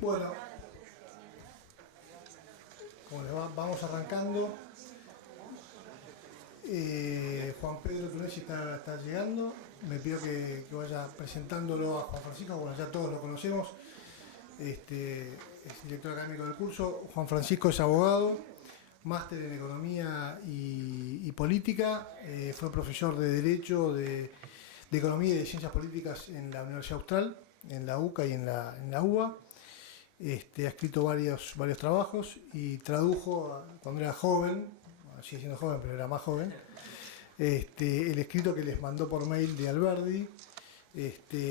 Bueno, como les va, vamos arrancando. Juan Pedro Tunesi está llegando. Me pido que vaya presentándolo a Juan Francisco. Bueno, ya todos lo conocemos. Es director académico del curso. Juan Francisco es abogado, máster en Economía y Política. Fue profesor de Derecho, de Economía y de Ciencias Políticas en la Universidad Austral, en la UCA y en la UBA. Ha escrito varios trabajos y tradujo, cuando era joven, sigue siendo joven, pero era más joven, el escrito que les mandó por mail de Alberdi,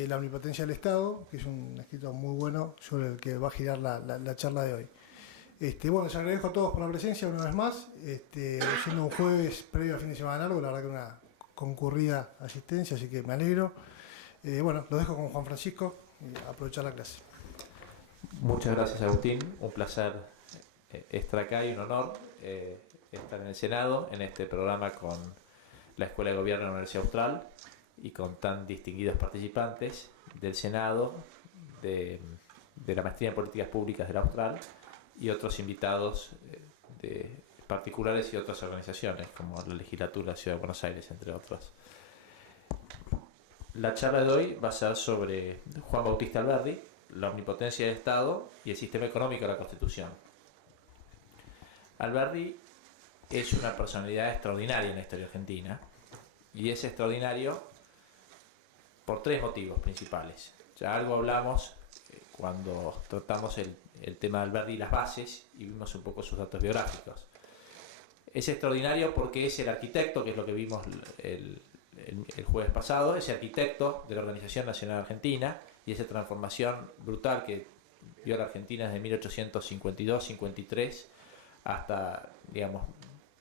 La omnipotencia del Estado, que es un escrito muy bueno sobre el que va a girar la charla de hoy. Bueno, les agradezco a todos por la presencia una vez más, siendo un jueves previo a fin de semana largo, la verdad que una concurrida asistencia, así que me alegro. Bueno, lo dejo con Juan Francisco y aprovechar la clase. Muchas gracias, Agustín. Un placer estar acá y un honor estar en el Senado, en este programa con la Escuela de Gobierno de la Universidad Austral y con tan distinguidos participantes del Senado, de la Maestría en Políticas Públicas de la Austral y otros invitados de particulares y otras organizaciones, como la Legislatura de la Ciudad de Buenos Aires, entre otros. La charla de hoy va a ser sobre Juan Bautista Alberdi, la omnipotencia del Estado y el sistema económico de la Constitución. Alberdi es una personalidad extraordinaria en la historia argentina y es extraordinario por tres motivos principales. Ya algo hablamos cuando tratamos el tema de Alberdi y las bases y vimos un poco sus datos biográficos. Es extraordinario porque es el arquitecto, que es lo que vimos el jueves pasado, es el arquitecto de la Organización Nacional Argentina y esa transformación brutal que vio la Argentina desde 1852-53 hasta, digamos,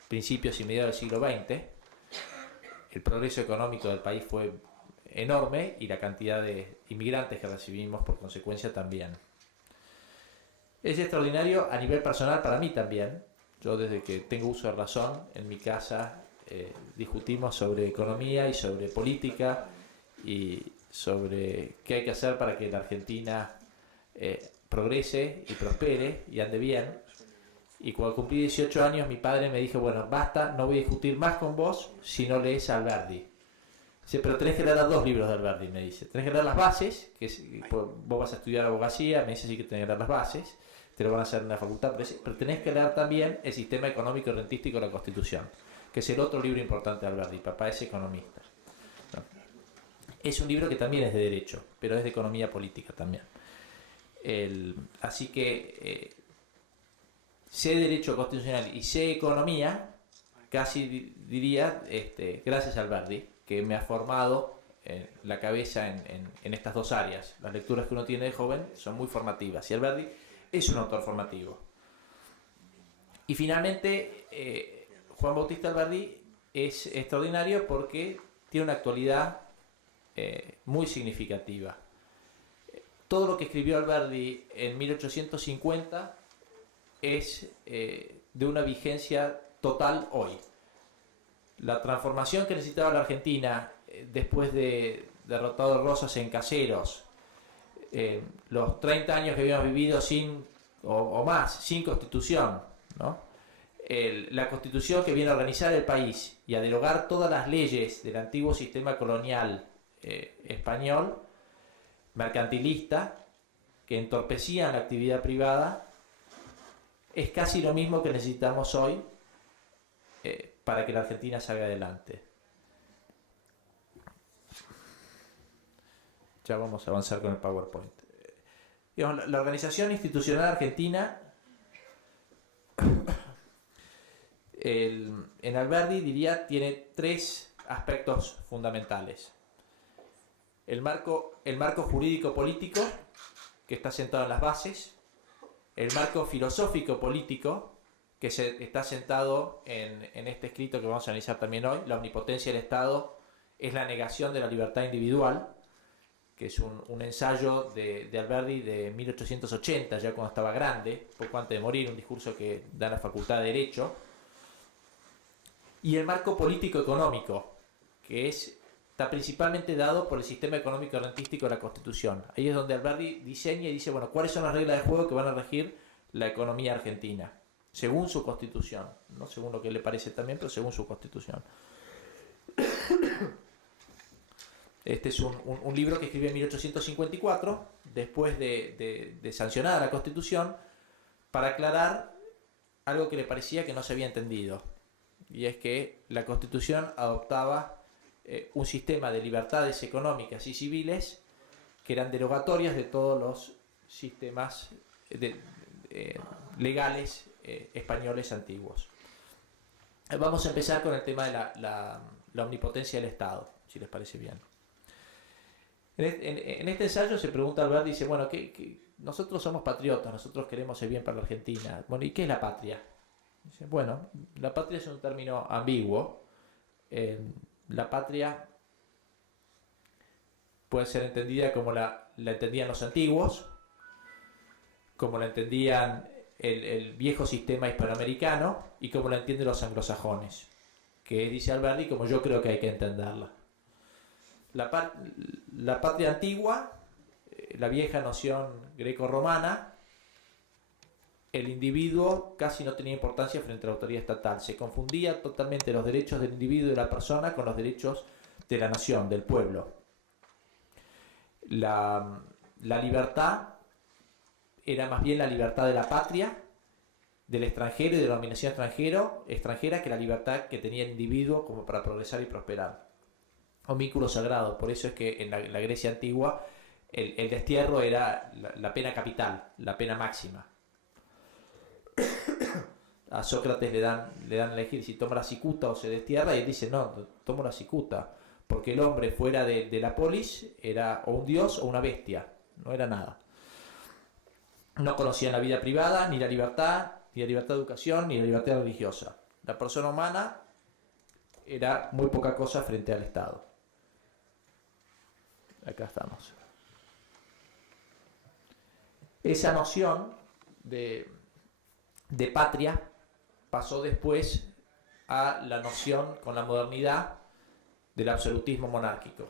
principios y mediados del siglo XX. El progreso económico del país fue enorme y la cantidad de inmigrantes que recibimos por consecuencia también. Es extraordinario a nivel personal para mí también. Yo, desde que tengo uso de razón, en mi casa discutimos sobre economía y sobre política y sobre qué hay que hacer para que la Argentina progrese y prospere y ande bien. Y cuando cumplí 18 años, mi padre me dijo: bueno, basta, no voy a discutir más con vos si no lees a Alberdi. Dice: pero tenés que leer 2 libros de Alberdi, me dice. Tenés que leer las bases, vos vas a estudiar abogacía, me dice: sí que tenés que leer las bases, te lo van a hacer en la facultad, pero tenés que leer también el sistema económico y rentístico de la Constitución, que es el otro libro importante de Alberdi. Papá es economista. ¿No? Es un libro que también es de derecho, pero es de economía política también. Así que sé derecho constitucional y sé economía, casi diría, gracias a Alberdi, que me ha formado la cabeza en estas dos áreas. Las lecturas que uno tiene de joven son muy formativas y Alberdi es un autor formativo. Y finalmente, Juan Bautista Alberdi es extraordinario porque tiene una actualidad muy significativa. Todo lo que escribió Alberdi en 1850 es de una vigencia total hoy. La transformación que necesitaba la Argentina después de derrotado Rosas en Caseros, los 30 años que habíamos vivido sin constitución, ¿no? La constitución que viene a organizar el país y a derogar todas las leyes del antiguo sistema colonial español, mercantilista, que entorpecían la actividad privada, es casi lo mismo que necesitamos hoy para que la Argentina salga adelante. Ya vamos a avanzar con el PowerPoint. Digamos, la organización institucional argentina, en Alberdi, diría, tiene 3 aspectos fundamentales. El marco jurídico-político, que está sentado en las bases. El marco filosófico-político, que está sentado en este escrito que vamos a analizar también hoy. La omnipotencia del Estado es la negación de la libertad individual, que es un ensayo de Alberdi de 1880, ya cuando estaba grande, poco antes de morir, un discurso que da en la Facultad de Derecho. Y el marco político-económico, que es está principalmente dado por el sistema económico rentístico de la Constitución. Ahí es donde Alberdi diseña y dice, bueno, ¿cuáles son las reglas de juego que van a regir la economía argentina? Según su Constitución, no según lo que le parece también, pero según su Constitución. Este es un libro que escribió en 1854, después de sancionada la Constitución, para aclarar algo que le parecía que no se había entendido. Y es que la Constitución adoptaba un sistema de libertades económicas y civiles que eran derogatorias de todos los sistemas legales españoles antiguos. Vamos a empezar con el tema de la omnipotencia del Estado, si les parece bien. En este ensayo se pregunta Alberti, dice, bueno, nosotros somos patriotas, nosotros queremos el bien para la Argentina. Bueno, ¿y qué es la patria? Dice, bueno, la patria es un término ambiguo. La patria puede ser entendida como la entendían los antiguos, como la entendían el viejo sistema hispanoamericano y como la entienden los anglosajones, que dice Alberti como yo creo que hay que entenderla. La patria antigua, la vieja noción greco-romana, el individuo casi no tenía importancia frente a la autoridad estatal. Se confundía totalmente los derechos del individuo y de la persona con los derechos de la nación, del pueblo. La libertad era más bien la libertad de la patria, del extranjero y de la dominación extranjera que la libertad que tenía el individuo como para progresar y prosperar. Un vínculo sagrado. Por eso es que en la Grecia antigua el destierro era la pena capital, la pena máxima. A Sócrates le dan a elegir si toma la cicuta o se destierra, y él dice, no, tomo la cicuta, porque el hombre fuera de la polis era o un dios o una bestia, no era nada. No conocían la vida privada, ni la libertad de educación, ni la libertad religiosa. La persona humana era muy poca cosa frente al Estado. Acá estamos. Esa noción de patria pasó después a la noción con la modernidad del absolutismo monárquico.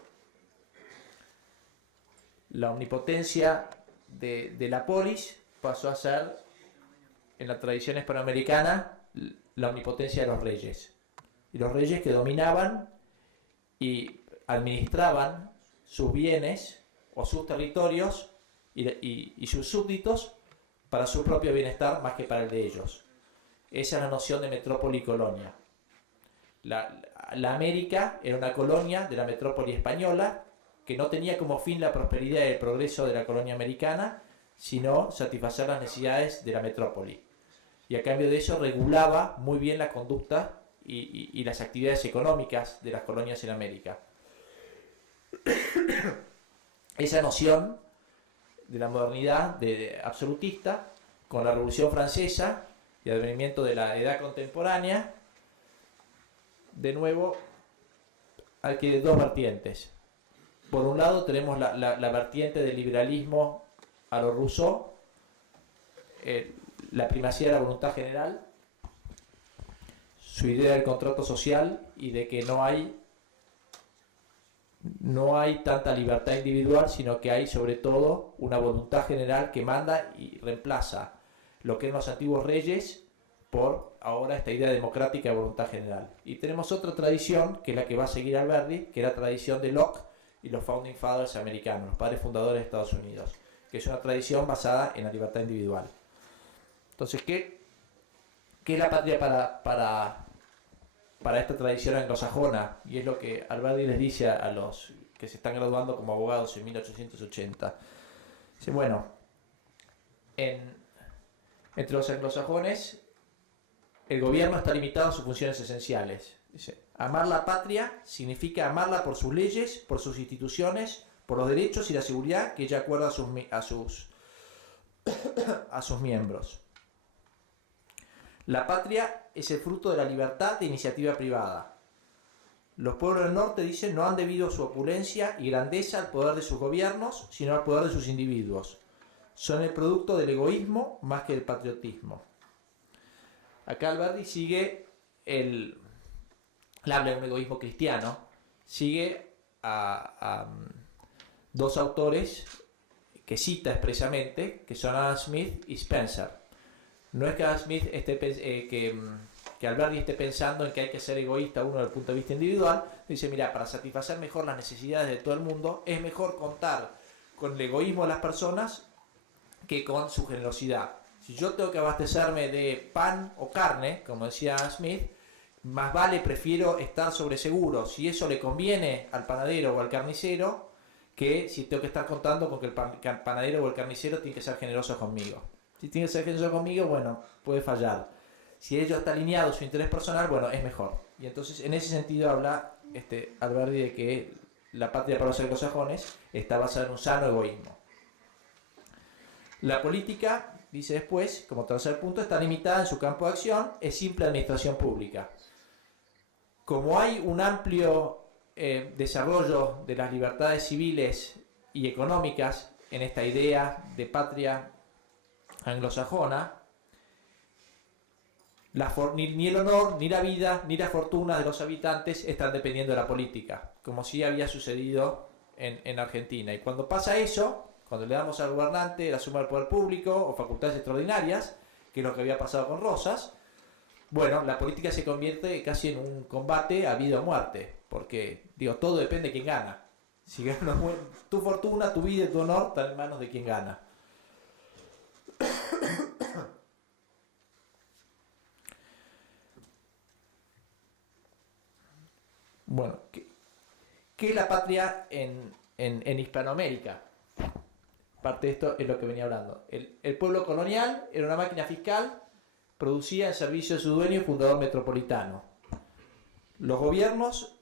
La omnipotencia de la polis pasó a ser, en la tradición hispanoamericana, la omnipotencia de los reyes. Y los reyes que dominaban y administraban sus bienes o sus territorios y sus súbditos para su propio bienestar más que para el de ellos. Esa es la noción de metrópoli y colonia. La América era una colonia de la metrópoli española que no tenía como fin la prosperidad y el progreso de la colonia americana, sino satisfacer las necesidades de la metrópoli. Y a cambio de eso regulaba muy bien la conducta y las actividades económicas de las colonias en América. Esa noción de la modernidad absolutista, con la Revolución Francesa y el advenimiento de la edad contemporánea, de nuevo hay dos vertientes. Por un lado tenemos la vertiente del liberalismo a lo Rousseau, la primacía de la voluntad general, su idea del contrato social y de que no hay tanta libertad individual, sino que hay sobre todo una voluntad general que manda y reemplaza lo que eran los antiguos reyes por ahora esta idea democrática de voluntad general. Y tenemos otra tradición, que es la que va a seguir Alberti, que es la tradición de Locke y los Founding Fathers americanos, los padres fundadores de Estados Unidos, que es una tradición basada en la libertad individual. Entonces, ¿qué es la patria para esta tradición anglosajona? Y es lo que Alberti les dice a los que se están graduando como abogados en 1880. Dice, bueno, entre los anglosajones el gobierno está limitado a sus funciones esenciales. Dice, amar la patria significa amarla por sus leyes, por sus instituciones, por los derechos y la seguridad que ella acuerda a sus miembros. La patria es el fruto de la libertad de iniciativa privada. Los pueblos del norte, dicen, no han debido su opulencia y grandeza al poder de sus gobiernos, sino al poder de sus individuos. Son el producto del egoísmo más que del patriotismo. Acá Alberti sigue habla de un egoísmo cristiano, sigue dos autores que cita expresamente, que son Adam Smith y Spencer. No es que Adam Smith que Alberdi esté pensando en que hay que ser egoísta uno desde el punto de vista individual. Dice, mira, para satisfacer mejor las necesidades de todo el mundo, es mejor contar con el egoísmo de las personas que con su generosidad. Si yo tengo que abastecerme de pan o carne, como decía Smith, más vale prefiero estar sobre seguro, si eso le conviene al panadero o al carnicero, que si tengo que estar contando con que el panadero o el carnicero tiene que ser generoso conmigo. Si tiene que ser generoso conmigo, bueno, puede fallar. Si ello está alineado su interés personal, bueno, es mejor. Y entonces, en ese sentido, habla Alberdi de que la patria para los anglosajones está basada en un sano egoísmo. La política, dice después, como tercer punto, está limitada en su campo de acción, es simple administración pública. Como hay un amplio desarrollo de las libertades civiles y económicas en esta idea de patria anglosajona, ni el honor, ni la vida, ni la fortuna de los habitantes están dependiendo de la política, como sí había sucedido en Argentina. Y cuando pasa eso, cuando le damos al gobernante la suma del poder público o facultades extraordinarias, que es lo que había pasado con Rosas, bueno, la política se convierte casi en un combate a vida o muerte, porque, todo depende de quién gana. Si gana tu fortuna, tu vida y tu honor están en manos de quien gana. Bueno, ¿qué es la patria en Hispanoamérica? Parte de esto es lo que venía hablando. El pueblo colonial era una máquina fiscal, producía en servicio de su dueño y fundador metropolitano. Los gobiernos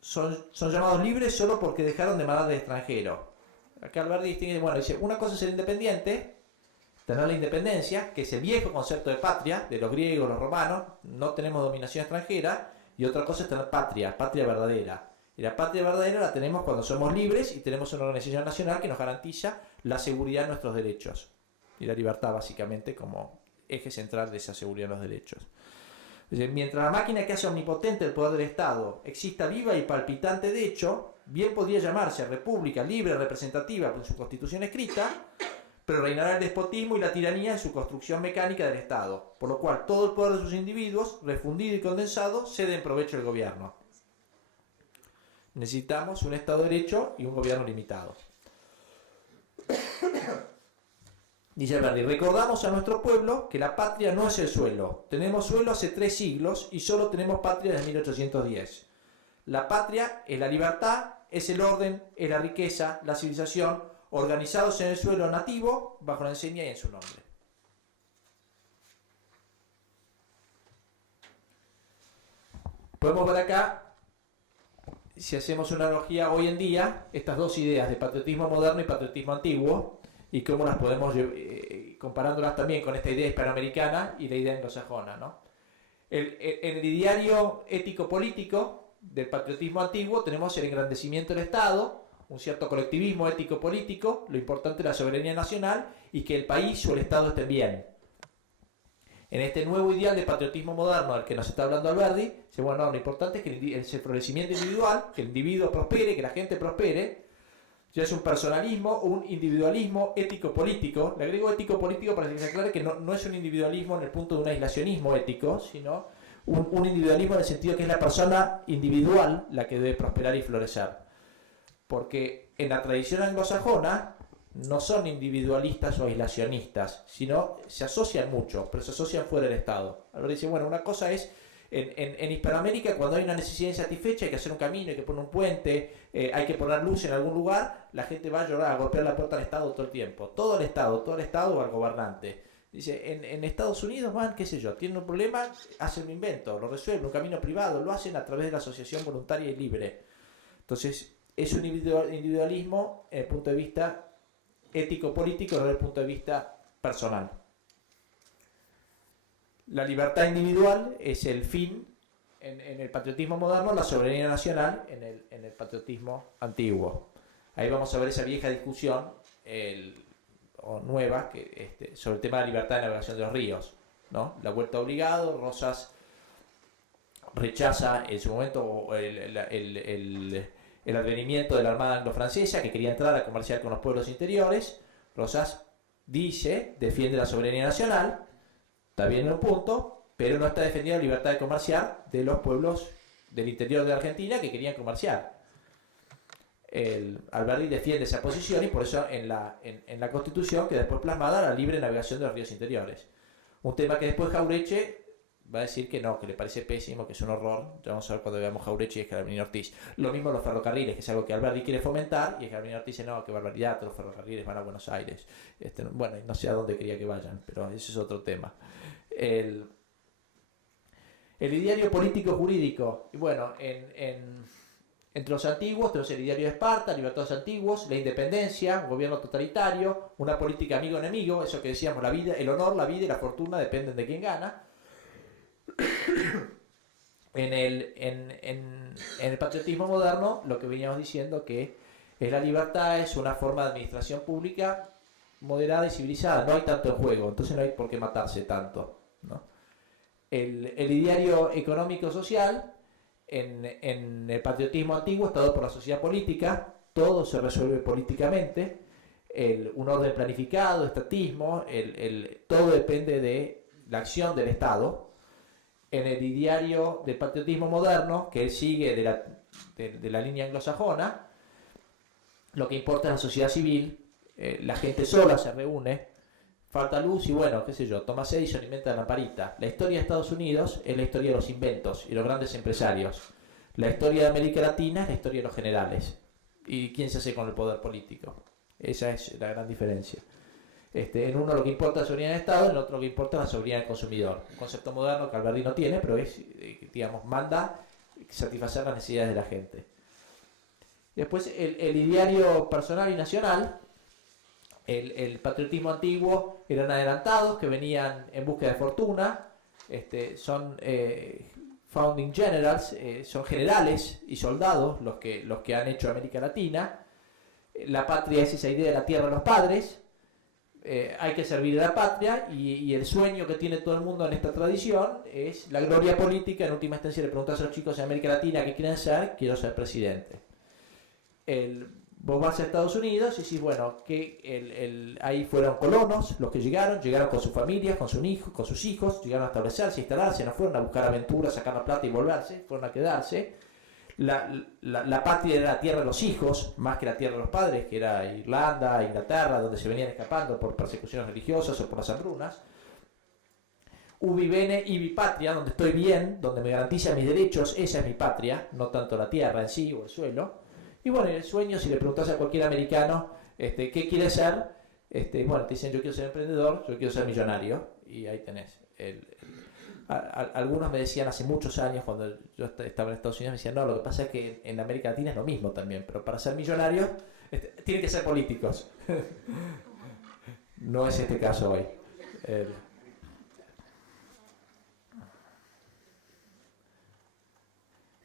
son llamados libres solo porque dejaron de mandar de extranjero. Acá Alberdi distingue, dice, una cosa es ser independiente, tener la independencia, que es el viejo concepto de patria, de los griegos, los romanos, no tenemos dominación extranjera, y otra cosa es tener patria verdadera. Y la patria verdadera la tenemos cuando somos libres y tenemos una organización nacional que nos garantiza la seguridad de nuestros derechos. Y la libertad, básicamente, como eje central de esa seguridad de los derechos. Mientras la máquina que hace omnipotente el poder del Estado exista viva y palpitante de hecho, bien podría llamarse república libre representativa por su constitución escrita, pero reinará el despotismo y la tiranía en su construcción mecánica del Estado, por lo cual todo el poder de sus individuos, refundido y condensado, cede en provecho del gobierno. Necesitamos un Estado de Derecho y un gobierno limitado. Dice Alberdi, recordamos a nuestro pueblo que la patria no es el suelo. Tenemos suelo hace 3 siglos y solo tenemos patria desde 1810. La patria es la libertad, es el orden, es la riqueza, la civilización, organizados en el suelo nativo, bajo la enseña y en su nombre. Podemos ver acá, si hacemos una analogía hoy en día, estas dos ideas de patriotismo moderno y patriotismo antiguo, y cómo las podemos comparándolas también con esta idea hispanoamericana y la idea anglosajona, ¿no? En el ideario ético-político del patriotismo antiguo tenemos el engrandecimiento del Estado, un cierto colectivismo ético-político, lo importante es la soberanía nacional y que el país o el Estado estén bien. En este nuevo ideal de patriotismo moderno del que nos está hablando Alberdi, dice, bueno, no, lo importante es que el florecimiento individual, que el individuo prospere, que la gente prospere. Ya es un personalismo, un individualismo ético-político. Le agrego ético-político para que se aclare que no es un individualismo en el punto de un aislacionismo ético, sino un individualismo en el sentido que es la persona individual la que debe prosperar y florecer. Porque en la tradición anglosajona no son individualistas o aislacionistas, sino se asocian mucho, pero se asocian fuera del Estado. Ahora dice, bueno, una cosa es, en Hispanoamérica, cuando hay una necesidad insatisfecha, hay que hacer un camino, hay que poner un puente, hay que poner luz en algún lugar, la gente va a llorar, a golpear la puerta al Estado todo el tiempo. Todo el Estado o al gobernante. Dice, en Estados Unidos van, qué sé yo, tienen un problema, hacen un invento, lo resuelven, un camino privado, lo hacen a través de la asociación voluntaria y libre. Entonces, es un individualismo desde el punto de vista ético-político, no desde el punto de vista personal. La libertad individual es el fin en el patriotismo moderno, la soberanía nacional en el patriotismo antiguo. Ahí vamos a ver esa vieja discusión o nueva sobre el tema de la libertad de navegación de los ríos, ¿no? La vuelta obligado, Rosas rechaza en su momento el advenimiento de la Armada anglo-francesa que quería entrar a comerciar con los pueblos interiores. Rosas dice, defiende la soberanía nacional, está bien en un punto, pero no está defendiendo la libertad de comerciar de los pueblos del interior de Argentina que querían comerciar. Alberdi defiende esa posición y por eso en la Constitución queda después plasmada la libre navegación de los ríos interiores. Un tema que después Jauretche va a decir que no, que le parece pésimo, que es un horror. Ya vamos a ver cuando veamos Jauretche y Escalabrini Ortiz. Lo mismo los ferrocarriles, que es algo que Alberdi quiere fomentar, y Escalabrini Ortiz dice, no, qué barbaridad, todos los ferrocarriles van a Buenos Aires. Bueno, no sé a dónde quería que vayan, pero ese es otro tema. El ideario político-jurídico, y bueno, entre los antiguos tenemos el ideario de Esparta, libertades antiguos, la independencia, un gobierno totalitario, una política amigo-enemigo, eso que decíamos, la vida, el honor, la vida y la fortuna dependen de quién gana. En el patriotismo moderno, lo que veníamos diciendo que la libertad es una forma de administración pública moderada y civilizada, no hay tanto en juego, entonces no hay por qué matarse tanto, ¿no? El ideario económico-social, en el patriotismo antiguo, está dado por la sociedad política, todo se resuelve políticamente, un orden planificado, estatismo, todo depende de la acción del Estado. En el ideario del patriotismo moderno, que él sigue de la línea anglosajona, lo que importa es la sociedad civil, la gente sola se reúne, falta luz y bueno, qué sé yo, Thomas Edison inventa la lamparita. La historia de Estados Unidos es la historia de los inventos y los grandes empresarios. La historia de América Latina es la historia de los generales. ¿Y quién se hace con el poder político? Esa es la gran diferencia. En uno lo que importa es la soberanía del Estado, en el otro lo que importa es la soberanía del consumidor. Un concepto moderno que Alberdi no tiene, pero es, digamos, manda satisfacer las necesidades de la gente. Después el ideario personal y nacional, el patriotismo antiguo, eran adelantados que venían en búsqueda de fortuna, son founding generals, son generales y soldados los que han hecho América Latina. La patria es esa idea de la tierra de los padres. Hay que servir a la patria y el sueño que tiene todo el mundo en esta tradición es la gloria política. En última instancia le preguntas a los chicos de América Latina qué quieren ser, quiero ser presidente. Vos vas a Estados Unidos y decís, bueno, que ahí fueron colonos los que llegaron con sus familias, con sus hijos, llegaron a establecerse, instalarse, no fueron a buscar aventuras, sacar la plata y volverse, fueron a quedarse. La patria era la tierra de los hijos, más que la tierra de los padres, que era Irlanda, Inglaterra, donde se venían escapando por persecuciones religiosas o por las hambrunas. Ubi bene, ibi patria, donde estoy bien, donde me garantiza mis derechos, esa es mi patria, no tanto la tierra en sí o el suelo. Y bueno, en el sueño, si le preguntas a cualquier americano qué quiere ser, bueno, te dicen yo quiero ser emprendedor, yo quiero ser millonario, y ahí tenés. Algunos me decían hace muchos años, cuando yo estaba en Estados Unidos, me decían, no, lo que pasa es que en América Latina es lo mismo también, pero para ser millonarios tienen que ser políticos. No es este caso hoy.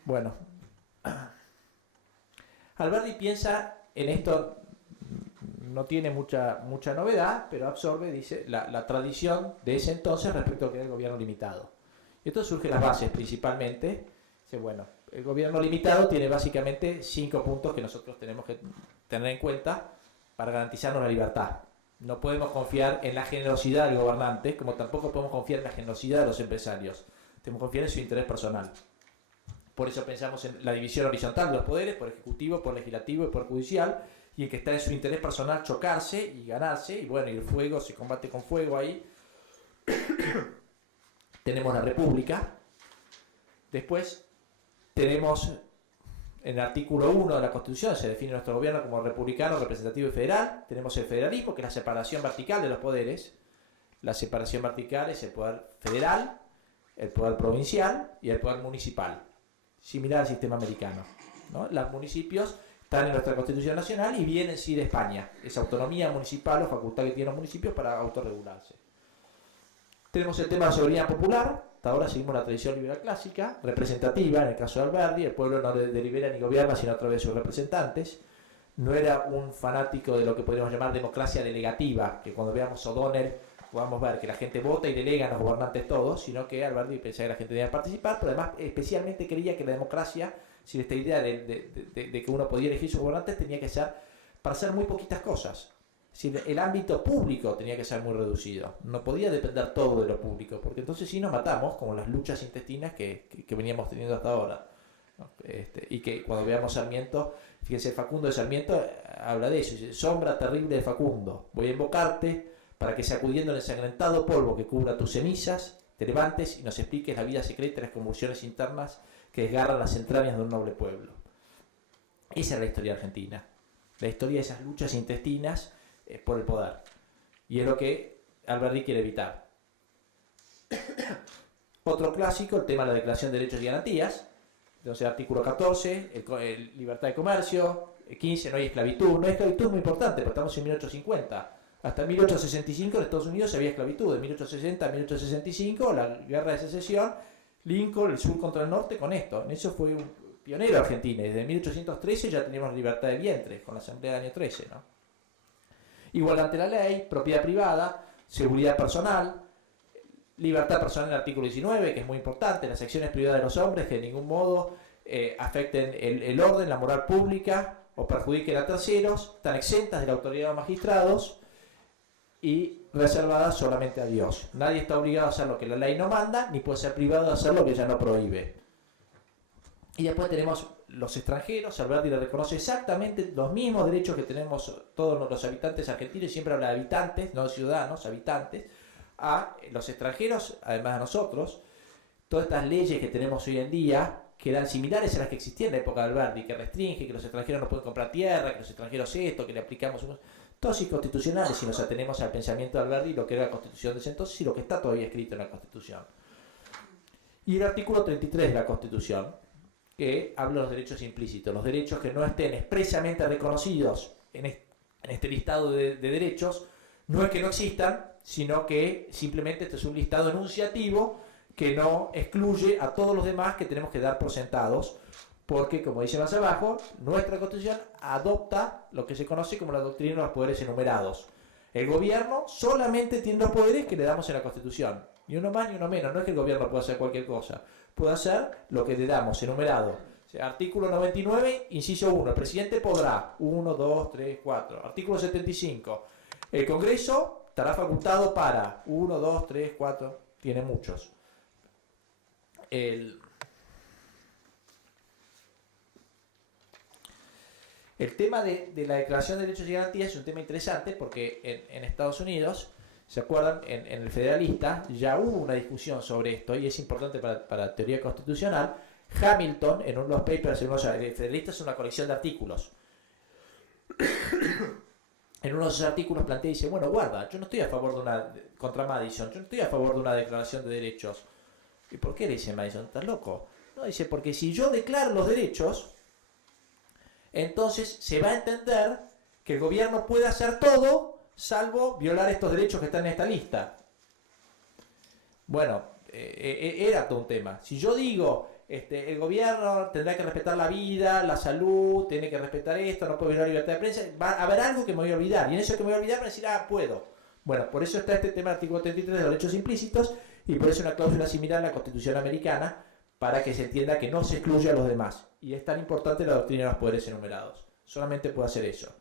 Bueno, Alberdi piensa en esto, no tiene mucha novedad, pero absorbe, dice, la tradición de ese entonces respecto a que era el gobierno limitado. Y esto surge las bases principalmente. Dice, bueno, el gobierno limitado tiene básicamente 5 puntos que nosotros tenemos que tener en cuenta para garantizarnos la libertad. No podemos confiar en la generosidad del gobernante, como tampoco podemos confiar en la generosidad de los empresarios. Tenemos que confiar en su interés personal. Por eso pensamos en la división horizontal de los poderes, por ejecutivo, por legislativo y por judicial, y en que está en su interés personal chocarse y ganarse, y bueno, y el fuego se combate con fuego ahí. Tenemos la República. Después tenemos en el artículo 1 de la Constitución, se define nuestro gobierno como republicano, representativo y federal. Tenemos el federalismo, que es la separación vertical de los poderes. La separación vertical es el poder federal, el poder provincial y el poder municipal, similar al sistema americano, ¿no? Los municipios están en nuestra Constitución Nacional y vienen sí de España, esa autonomía municipal o facultad que tienen los municipios para autorregularse. Tenemos el tema de la soberanía popular. Hasta ahora seguimos la tradición liberal clásica, representativa, en el caso de Alberdi. El pueblo no delibera ni gobierna, sino a través de sus representantes. No era un fanático de lo que podríamos llamar democracia delegativa, que cuando veamos O'Donnell podamos ver que la gente vota y delega a los gobernantes todos, sino que Alberdi pensaba que la gente debía participar, pero además especialmente creía que la democracia, si esta idea de que uno podía elegir sus gobernantes, tenía que ser para hacer muy poquitas cosas. Es decir, el ámbito público tenía que ser muy reducido, no podía depender todo de lo público, porque entonces sí nos matamos, como las luchas intestinas que veníamos teniendo hasta ahora. Y que cuando veamos Sarmiento, fíjense, Facundo de Sarmiento habla de eso, dice: sombra terrible de Facundo, voy a invocarte para que, sacudiendo el ensangrentado polvo que cubra tus cenizas, te levantes y nos expliques la vida secreta y las convulsiones internas que desgarran las entrañas de un noble pueblo. Esa es la historia argentina, la historia de esas luchas intestinas por el poder, y es lo que Alberdi quiere evitar. Otro clásico, el tema de la Declaración de Derechos y Garantías. Entonces, artículo 14, libertad de comercio; 15, no hay esclavitud. No hay esclavitud, es muy importante, porque estamos en 1850. Hasta 1865 en Estados Unidos había esclavitud. De 1860 a 1865, la guerra de secesión, Lincoln, el sur contra el norte, con esto. En eso fue un pionero Argentina. Desde 1813 ya teníamos libertad de vientre, con la Asamblea del año 13, ¿no? Igualdad ante la ley, propiedad privada, seguridad personal, libertad personal en el artículo 19, que es muy importante: las acciones privadas de los hombres que de ningún modo afecten el orden, la moral pública o perjudiquen a terceros, están exentas de la autoridad de los magistrados y reservadas solamente a Dios. Nadie está obligado a hacer lo que la ley no manda, ni puede ser privado de hacer lo que ella no prohíbe. Y después tenemos los extranjeros. Alberdi le reconoce exactamente los mismos derechos que tenemos todos los habitantes argentinos, y siempre habla de habitantes, no ciudadanos, habitantes, a los extranjeros, además a nosotros. Todas estas leyes que tenemos hoy en día, que eran similares a las que existían en la época de Alberdi, que restringe que los extranjeros no pueden comprar tierra, que los extranjeros esto, que le aplicamos todos inconstitucionales si nos atenemos al pensamiento de Alberdi, lo que era la Constitución de ese entonces y lo que está todavía escrito en la Constitución. Y el artículo 33 de la Constitución, que habla de los derechos implícitos, los derechos que no estén expresamente reconocidos en este listado de derechos. No es que no existan, sino que simplemente este es un listado enunciativo que no excluye a todos los demás, que tenemos que dar por sentados, porque, como dice más abajo, nuestra Constitución adopta lo que se conoce como la doctrina de los poderes enumerados. El gobierno solamente tiene los poderes que le damos en la Constitución, ni uno más ni uno menos. No es que el gobierno pueda hacer cualquier cosa, puede hacer lo que le damos enumerado. O sea, artículo 99, inciso 1, el presidente podrá, 1, 2, 3, 4. Artículo 75, el Congreso estará facultado para, 1, 2, 3, 4, tiene muchos. El tema de la Declaración de Derechos y Garantías es un tema interesante, porque en Estados Unidos, ¿se acuerdan? En el Federalista ya hubo una discusión sobre esto, y es importante para la teoría constitucional. Hamilton, en uno de los papers, el Federalista es una colección de artículos. En uno de esos artículos plantea y dice: bueno, guarda, yo no estoy a favor de una, contra Madison, yo no estoy a favor de una declaración de derechos. ¿Y por qué le dice Madison? ¿Estás loco? No, dice, porque si yo declaro los derechos, entonces se va a entender que el gobierno puede hacer todo salvo violar estos derechos que están en esta lista. Bueno, era todo un tema. Si yo digo, el gobierno tendrá que respetar la vida, la salud, tiene que respetar esto, no puede violar la libertad de prensa, va a haber algo que me voy a olvidar, y en eso que me voy a olvidar van a decir: puedo. Bueno, por eso está este tema del artículo 33 de los derechos implícitos, y por eso una cláusula similar a la Constitución americana, para que se entienda que no se excluye a los demás. Y es tan importante la doctrina de los poderes enumerados. Solamente puede hacer eso.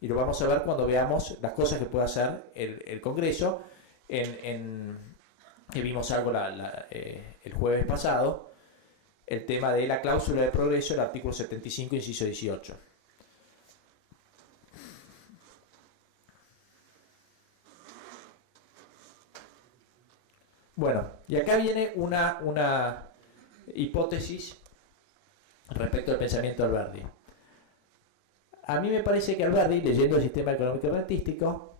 Y lo vamos a ver cuando veamos las cosas que puede hacer el Congreso. Que vimos algo el jueves pasado, el tema de la cláusula de progreso, el artículo 75, inciso 18. Bueno, y acá viene una hipótesis respecto al pensamiento de Alberdi. A mí me parece que Alberdi, leyendo el sistema económico rentístico,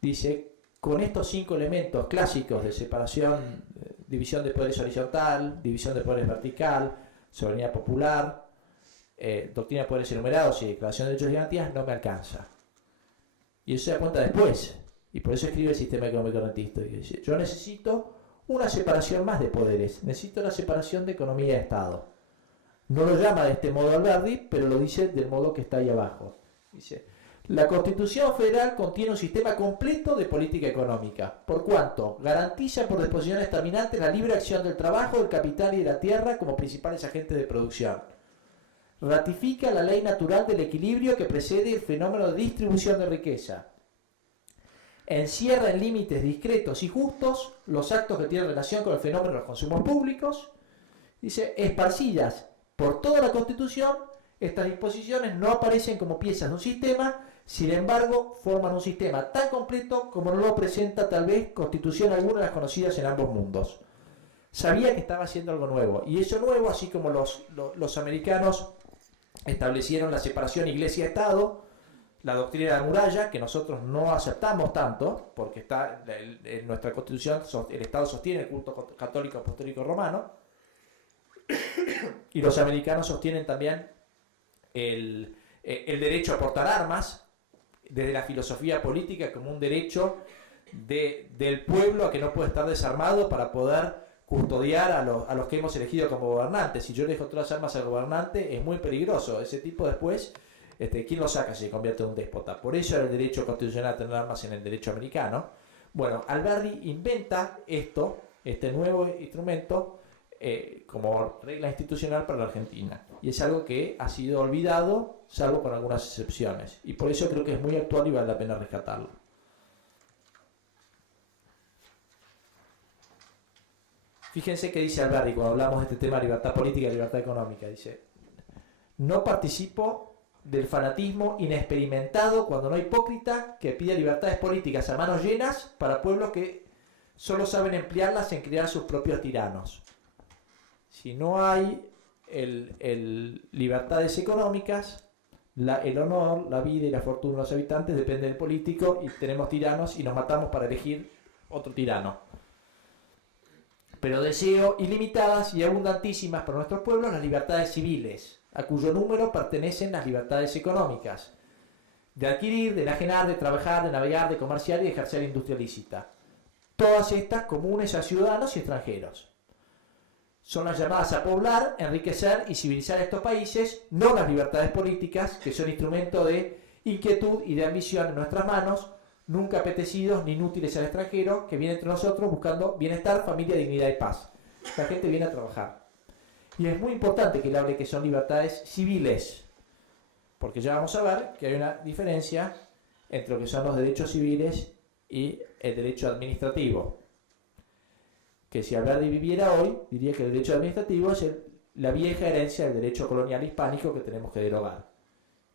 dice: con estos 5 elementos clásicos de separación, división de poderes horizontal, división de poderes vertical, soberanía popular, doctrina de poderes enumerados y declaración de derechos y garantías, no me alcanza. Y eso se da cuenta después, y por eso escribe el sistema económico rentístico. Y dice: yo necesito una separación más de poderes, necesito la separación de economía y Estado. No lo llama de este modo Alberdi, pero lo dice del modo que está ahí abajo. Dice: La Constitución Federal contiene un sistema completo de política económica, por cuanto garantiza por disposiciones terminantes la libre acción del trabajo, del capital y de la tierra como principales agentes de producción. Ratifica la ley natural del equilibrio que precede el fenómeno de distribución de riqueza. Encierra en límites discretos y justos los actos que tienen relación con el fenómeno de los consumos públicos. Dice, esparcidas por toda la Constitución, estas disposiciones no aparecen como piezas de un sistema, sin embargo, forman un sistema tan completo como no lo presenta tal vez Constitución alguna de las conocidas en ambos mundos. Sabía que estaba haciendo algo nuevo, y eso nuevo, así como los americanos establecieron la separación Iglesia-Estado, la doctrina de la muralla, que nosotros no aceptamos tanto, porque está en nuestra Constitución, el Estado sostiene el culto católico apostólico romano, y los americanos sostienen también el derecho a portar armas, desde la filosofía política como un derecho del pueblo a que no puede estar desarmado para poder custodiar a los que hemos elegido como gobernantes. Si yo le dejo todas las armas al gobernante, es muy peligroso. Ese tipo después, ¿quién lo saca si se convierte en un déspota? Por eso era el derecho constitucional a tener armas en el derecho americano. Bueno, Alberdi inventa este nuevo instrumento como regla institucional para la Argentina. Y es algo que ha sido olvidado, salvo con algunas excepciones. Y por eso creo que es muy actual y vale la pena rescatarlo. Fíjense que dice Alberdi cuando hablamos de este tema de libertad política y libertad económica. Dice, no participo del fanatismo inexperimentado cuando no hipócrita que pide libertades políticas a manos llenas para pueblos que solo saben emplearlas en crear sus propios tiranos. Si no hay libertades económicas, el honor, la vida y la fortuna de los habitantes depende del político, y tenemos tiranos y nos matamos para elegir otro tirano. Pero deseo ilimitadas y abundantísimas para nuestros pueblos las libertades civiles, a cuyo número pertenecen las libertades económicas, de adquirir, de enajenar, de trabajar, de navegar, de comerciar y de ejercer industria lícita. Todas estas comunes a ciudadanos y extranjeros. Son las llamadas a poblar, enriquecer y civilizar estos países, no las libertades políticas, que son instrumento de inquietud y de ambición en nuestras manos, nunca apetecidos ni inútiles al extranjero, que viene entre nosotros buscando bienestar, familia, dignidad y paz. La gente viene a trabajar. Y es muy importante que le hable que son libertades civiles, porque ya vamos a ver que hay una diferencia entre lo que son los derechos civiles y el derecho administrativo. Que si Alberdi viviera hoy, diría que el derecho administrativo es la vieja herencia del derecho colonial hispánico que tenemos que derogar.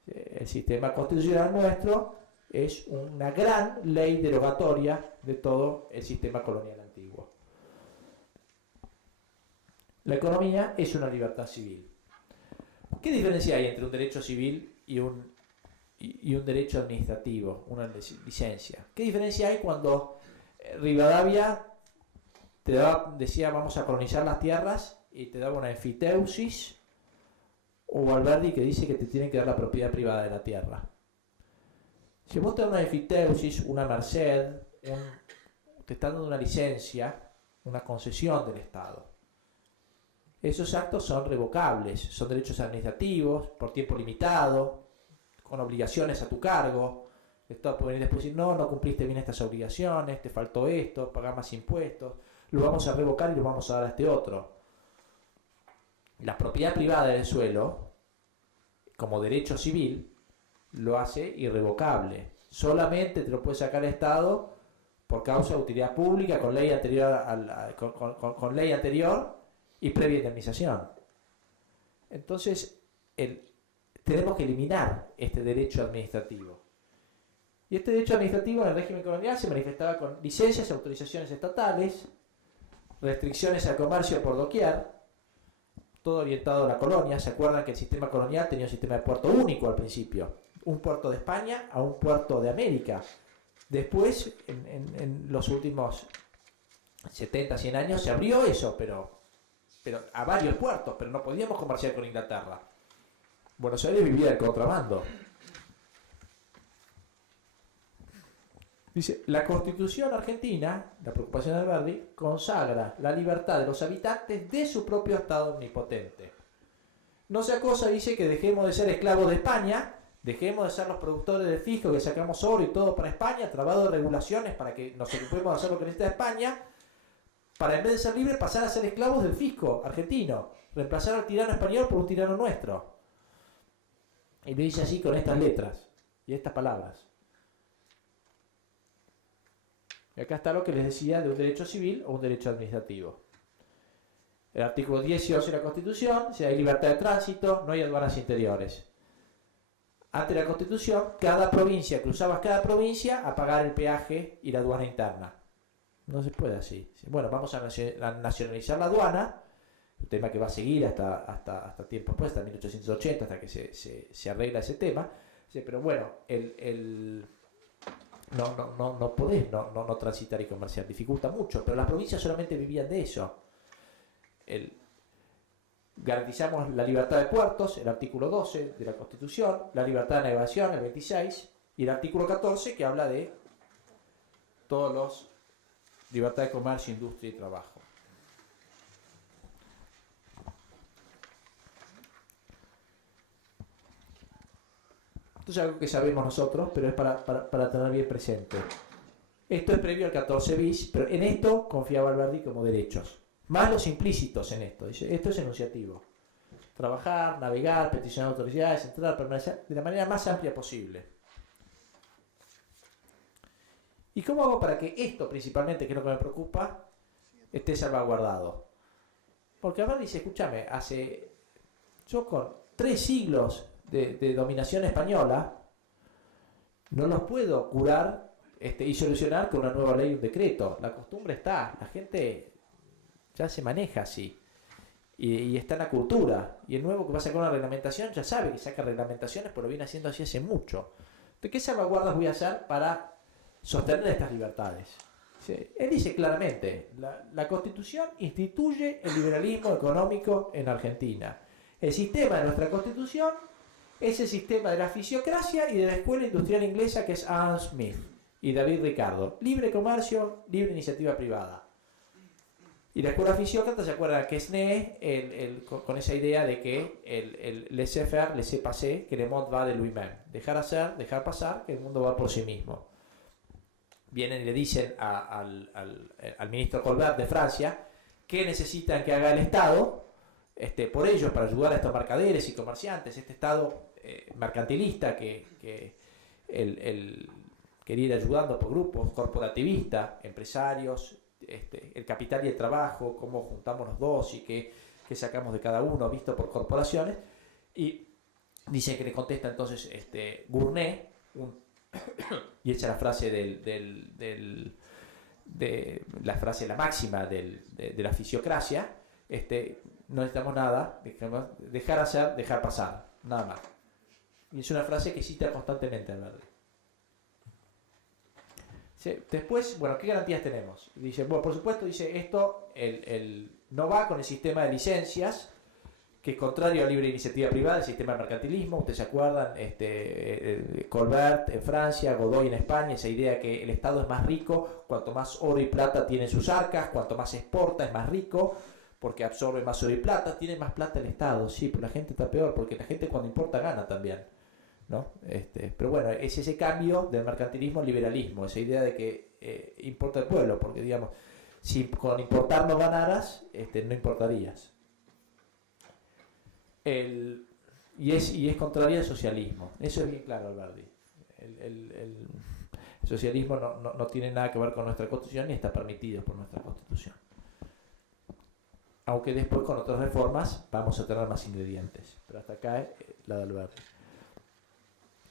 El sistema constitucional nuestro es una gran ley derogatoria de todo el sistema colonial antiguo. La economía es una libertad civil. ¿Qué diferencia hay entre un derecho civil y un derecho administrativo, una licencia? ¿Qué diferencia hay cuando Rivadavia decía vamos a colonizar las tierras y te daba una enfiteusis, o Alberdi que dice que te tienen que dar la propiedad privada de la tierra? Si vos te das una enfiteusis, una merced, te están dando una licencia, una concesión del Estado. Esos actos son revocables, son derechos administrativos, por tiempo limitado, con obligaciones a tu cargo. El Estado puede venir después y decir, no cumpliste bien estas obligaciones, te faltó esto, pagar más impuestos, lo vamos a revocar y lo vamos a dar a este otro. La propiedad privada del suelo, como derecho civil, lo hace irrevocable. Solamente te lo puede sacar el Estado por causa de utilidad pública, con ley anterior, con ley anterior y previa indemnización. Entonces, tenemos que eliminar este derecho administrativo. Y este derecho administrativo en el régimen colonial se manifestaba con licencias y autorizaciones estatales, restricciones al comercio por doquier, todo orientado a la colonia. ¿Se acuerdan que el sistema colonial tenía un sistema de puerto único al principio? Un puerto de España a un puerto de América. Después, en los últimos 70, 100 años, se abrió eso, pero a varios puertos, pero no podíamos comerciar con Inglaterra. Buenos Aires vivía del contrabando. Dice, la Constitución argentina, la preocupación de Alberdi, consagra la libertad de los habitantes de su propio Estado omnipotente. No sea cosa, dice, que dejemos de ser esclavos de España, Dejemos de ser los productores del fisco que sacamos oro y todo para España, trabado de regulaciones para que nos ocupemos de hacer lo que necesita España, para en vez de ser libres pasar a ser esclavos del fisco argentino, reemplazar al tirano español por un tirano nuestro. Y lo dice así con estas letras y estas palabras. Y acá está lo que les decía de un derecho civil o un derecho administrativo. El artículo 10 y 11 de la Constitución, si hay libertad de tránsito, no hay aduanas interiores. Ante la Constitución, cada provincia, cruzabas cada provincia a pagar el peaje y la aduana interna. No se puede así. Bueno, vamos a nacionalizar la aduana, un tema que va a seguir hasta tiempo después, hasta 1880, hasta que se arregla ese tema. Sí, pero bueno, no podés no transitar y comerciar, dificulta mucho, pero las provincias solamente vivían de eso. Garantizamos la libertad de puertos, el artículo 12 de la Constitución, la libertad de navegación, el 26, y el artículo 14 que habla de todos los libertad de comercio, industria y trabajo. Esto es algo que sabemos nosotros, pero es para tener bien presente. Esto es previo al 14 bis, pero en esto confiaba Alberdi como derechos. Más los implícitos en esto. Dice, esto es enunciativo. Trabajar, navegar, peticionar autoridades, entrar, permanecer de la manera más amplia posible. ¿Y cómo hago para que esto, principalmente, que es lo que me preocupa, esté salvaguardado? Porque Alberdi dice, escúchame, yo con 3 siglos de dominación española, no los puedo curar y solucionar con una nueva ley y un decreto. La costumbre está, la gente ya se maneja así y está en la cultura, y el nuevo que va a sacar una reglamentación ya sabe que saca reglamentaciones, pero lo viene haciendo así hace mucho. Entonces, ¿qué salvaguardas voy a hacer para sostener estas libertades? Sí. Él dice claramente, la Constitución instituye el liberalismo económico en Argentina. El sistema de nuestra Constitución es el sistema de la fisiocracia y de la escuela industrial inglesa, que es Adam Smith y David Ricardo. Libre comercio, libre iniciativa privada. Y la escuela fisiócrata, ¿se acuerdan? Que es con esa idea de que el laissez-faire, laissez-passer, que le monde va de lui-même. Dejar hacer, dejar pasar, que el mundo va por sí mismo. Vienen y le dicen al ministro Colbert de Francia qué necesitan que haga el Estado por ellos, para ayudar a estos mercaderes y comerciantes, este Estado mercantilista que él quería ir ayudando por grupos corporativistas, empresarios, el capital y el trabajo, cómo juntamos los dos y qué sacamos de cada uno, visto por corporaciones. Y dice que le contesta entonces Gournay, y echa la frase la máxima de la fisiocracia, no necesitamos nada, dejar hacer, dejar pasar, nada más. Y es una frase que cita constantemente Alberdi. Sí, después, bueno, ¿qué garantías tenemos? Dice, bueno, por supuesto, dice esto, no va con el sistema de licencias, que es contrario a la libre iniciativa privada, el sistema de mercantilismo. Ustedes se acuerdan, Colbert en Francia, Godoy en España, esa idea que el Estado es más rico cuanto más oro y plata tiene en sus arcas, cuanto más exporta es más rico, porque absorbe más oro y plata, tiene más plata el Estado. Sí, pero la gente está peor, porque la gente cuando importa gana también, ¿no? Pero bueno, es ese cambio del mercantilismo al liberalismo, esa idea de que importa el pueblo, porque digamos, si con importar no ganaras, no importarías. Y es contraria al socialismo, eso es bien claro, Alberdi. El socialismo no tiene nada que ver con nuestra Constitución ni está permitido por nuestra Constitución. Aunque después con otras reformas vamos a tener más ingredientes, pero hasta acá la de Alberdi.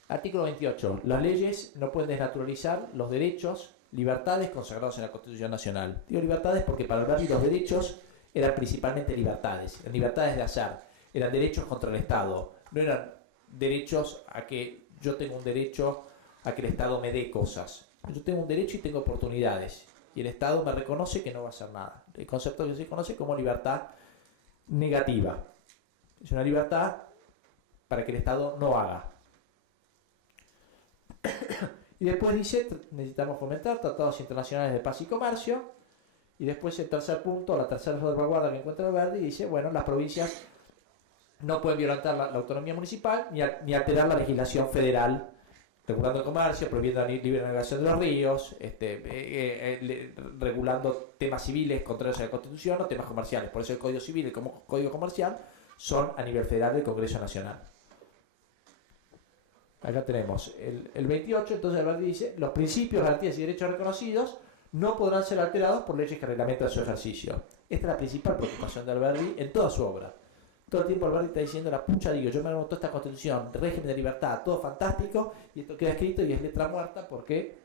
Artículo 28. Las leyes no pueden desnaturalizar los derechos, libertades consagrados en la Constitución Nacional. Digo libertades porque para Alberdi los derechos eran principalmente libertades de hacer, eran derechos contra el Estado, no eran derechos a que yo tengo un derecho a que el Estado me dé cosas. Yo tengo un derecho y tengo oportunidades, y el Estado me reconoce que no va a hacer nada. El concepto que se conoce como libertad negativa. Es una libertad para que el Estado no haga. Y después dice, necesitamos fomentar tratados internacionales de paz y comercio. Y después el tercer punto, la tercera salvaguarda que encuentra Alberdi, dice, bueno, las provincias no pueden violentar la autonomía municipal ni alterar la legislación federal, regulando el comercio, prohibiendo la libre navegación de los ríos, regulando temas civiles contrarios a la Constitución o temas comerciales. Por eso el Código Civil y el Código Comercial son a nivel federal del Congreso Nacional. Acá tenemos el 28, entonces Alberdi dice: los principios, garantías y derechos reconocidos no podrán ser alterados por leyes que reglamentan su ejercicio. Esta es la principal preocupación de Alberdi en toda su obra. Todo el tiempo Alberdi está diciendo: la pucha, digo, yo me hago toda esta constitución, régimen de libertad, todo fantástico, y esto queda escrito y es letra muerta porque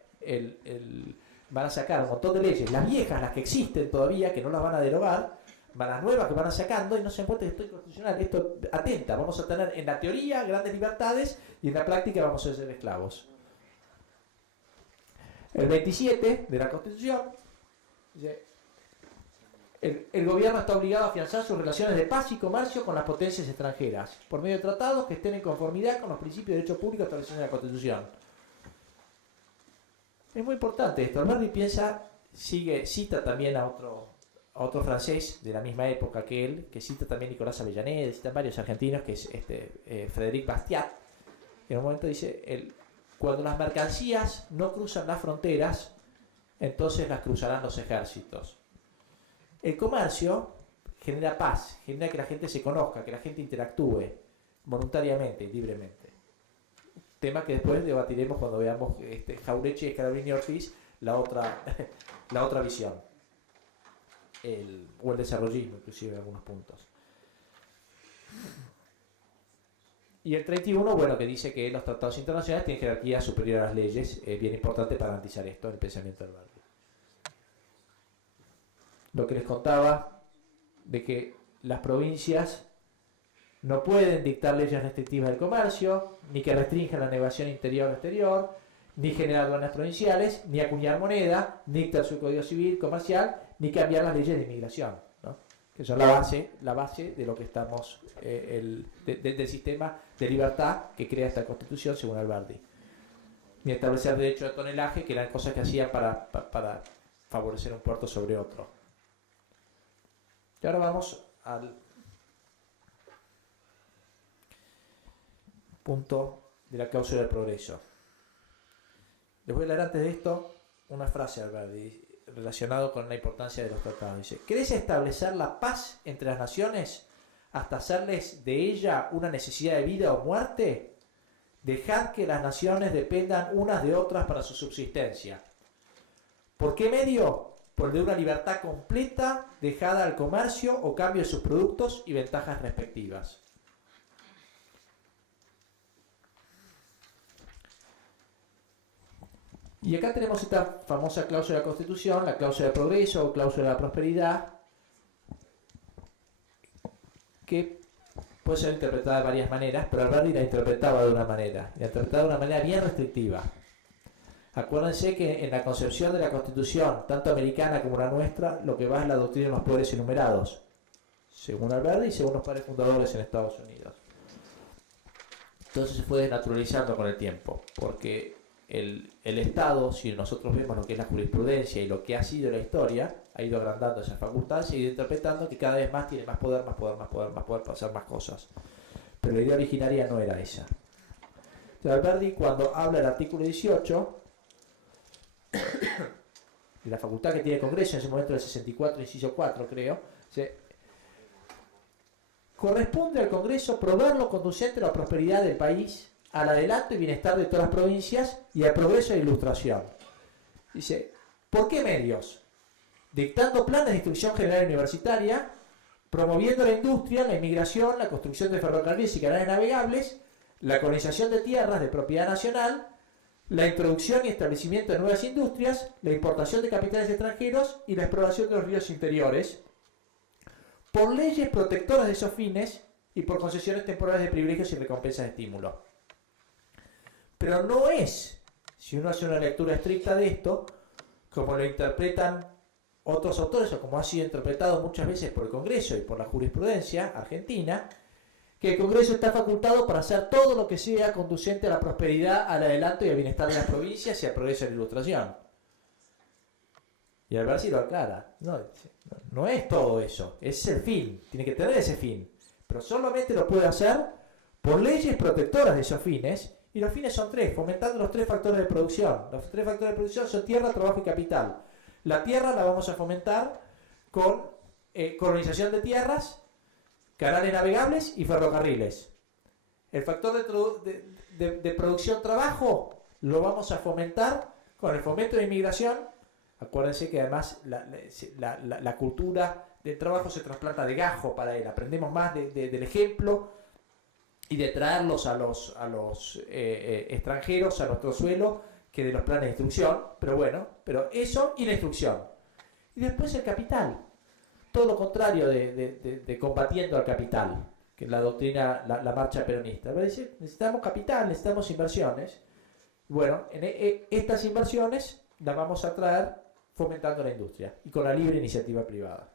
van a sacar un montón de leyes, las viejas, las que existen todavía, que no las van a derogar, las nuevas que van a sacando y no se encuentra que esto es constitucional. Esto atenta, vamos a tener en la teoría grandes libertades y en la práctica vamos a ser esclavos. El 27 de la Constitución dice: el gobierno está obligado a afianzar sus relaciones de paz y comercio con las potencias extranjeras por medio de tratados que estén en conformidad con los principios de derecho público establecidos en la Constitución. Es muy importante esto. Alberdi cita también a otro francés de la misma época que él, que cita también Nicolás Avellaneda, citan varios argentinos, que es Frédéric Bastiat. En un momento dice: cuando las mercancías no cruzan las fronteras, entonces las cruzarán los ejércitos. El comercio genera paz, genera que la gente se conozca, que la gente interactúe voluntariamente y libremente. Tema que después debatiremos cuando veamos Jauretche y Scalabrini Ortiz, la otra visión. O el desarrollismo, inclusive en algunos puntos. Y el 31, bueno, que dice que los tratados internacionales tienen jerarquía superior a las leyes. Es bien importante para garantizar esto en el pensamiento del Alberdi. Lo que les contaba de que las provincias no pueden dictar leyes restrictivas del comercio, ni que restrinjan la navegación interior o exterior, ni generar aduanas provinciales, ni acuñar moneda, ni dictar su código civil comercial, ni cambiar las leyes de inmigración, ¿no? Que son la base de lo que estamos, del sistema de libertad que crea esta Constitución según Alberdi. Ni establecer derecho de tonelaje, que eran cosas que hacían para favorecer un puerto sobre otro. Y ahora vamos al punto de la cláusula del progreso. Les voy a leer antes de esto una frase de Alberdi relacionado con la importancia de los tratados. Dice: ¿querés establecer la paz entre las naciones hasta hacerles de ella una necesidad de vida o muerte? Dejad que las naciones dependan unas de otras para su subsistencia. ¿Por qué medio? Por el de una libertad completa dejada al comercio o cambio de sus productos y ventajas respectivas. Y acá tenemos esta famosa cláusula de la Constitución, la cláusula de progreso o cláusula de la prosperidad, que puede ser interpretada de varias maneras, pero Alberdi la interpretaba de una manera, bien restrictiva. Acuérdense que en la concepción de la Constitución, tanto americana como la nuestra, lo que va es la doctrina de los poderes enumerados, según Alberdi y según los padres fundadores en Estados Unidos. Entonces se fue desnaturalizando con el tiempo, porque el Estado, si nosotros vemos lo que es la jurisprudencia y lo que ha sido la historia, ha ido agrandando esas facultades y ha ido interpretando que cada vez más tiene más poder para hacer más cosas. Pero la idea originaria no era esa. Entonces Alberdi, cuando habla del artículo 18, de la facultad que tiene el Congreso, en ese momento del 64, inciso 4, creo, corresponde al Congreso proveer lo conducente a la prosperidad del país, al adelanto y bienestar de todas las provincias y al progreso e ilustración. Dice: ¿por qué medios? Dictando planes de instrucción general universitaria, promoviendo la industria, la inmigración, la construcción de ferrocarriles y canales navegables, la colonización de tierras de propiedad nacional, la introducción y establecimiento de nuevas industrias, la importación de capitales extranjeros y la exploración de los ríos interiores, por leyes protectoras de esos fines y por concesiones temporales de privilegios y recompensas de estímulo. Pero no es, si uno hace una lectura estricta de esto, como lo interpretan otros autores o como ha sido interpretado muchas veces por el Congreso y por la jurisprudencia argentina, que el Congreso está facultado para hacer todo lo que sea conducente a la prosperidad, al adelanto y al bienestar de las provincias y al progreso de la ilustración. Y Alberdi lo aclara. No es todo eso, es el fin, tiene que tener ese fin. pero solamente lo puede hacer por leyes protectoras de esos fines, y los fines son tres, fomentando los tres factores de producción. Los tres factores de producción son tierra, trabajo y capital. La tierra la vamos a fomentar con colonización de tierras, canales navegables y ferrocarriles. El factor de producción trabajo lo vamos a fomentar con el fomento de inmigración. Acuérdense que además la cultura del trabajo se trasplanta de gajo para él. Aprendemos más del ejemplo y de traerlos a los extranjeros a nuestro suelo que de los planes de instrucción. Pero bueno, pero eso y la instrucción. Y después el capital. Todo lo contrario de combatiendo al capital, que es la doctrina, la marcha peronista. Necesitamos capital, necesitamos inversiones. Bueno, estas inversiones las vamos a traer fomentando la industria y con la libre iniciativa privada.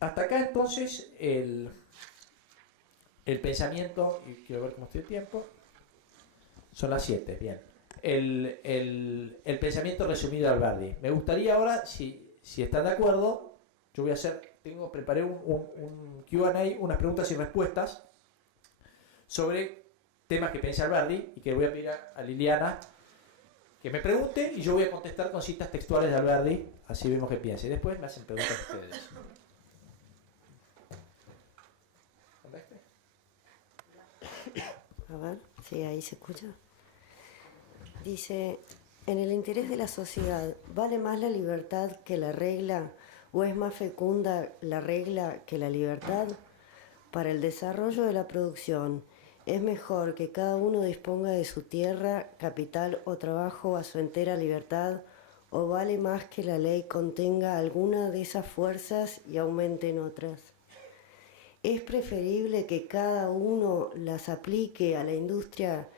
Hasta acá entonces el pensamiento, y quiero ver cómo estoy de tiempo, son las 7, bien. El pensamiento resumido de Alberdi. Me gustaría ahora, si están de acuerdo, yo preparé un Q&A, unas preguntas y respuestas sobre temas que piensa Alberdi, y que voy a pedir a Liliana que me pregunte y yo voy a contestar con citas textuales de Alberdi, así vemos qué piensa. Y después me hacen preguntas ustedes. A ver, sí, ahí se escucha. Dice, en el interés de la sociedad, ¿vale más la libertad que la regla o es más fecunda la regla que la libertad? Para el desarrollo de la producción, ¿es mejor que cada uno disponga de su tierra, capital o trabajo a su entera libertad, o vale más que la ley contenga alguna de esas fuerzas y aumente en otras? ¿Es preferible que cada uno las aplique a la industria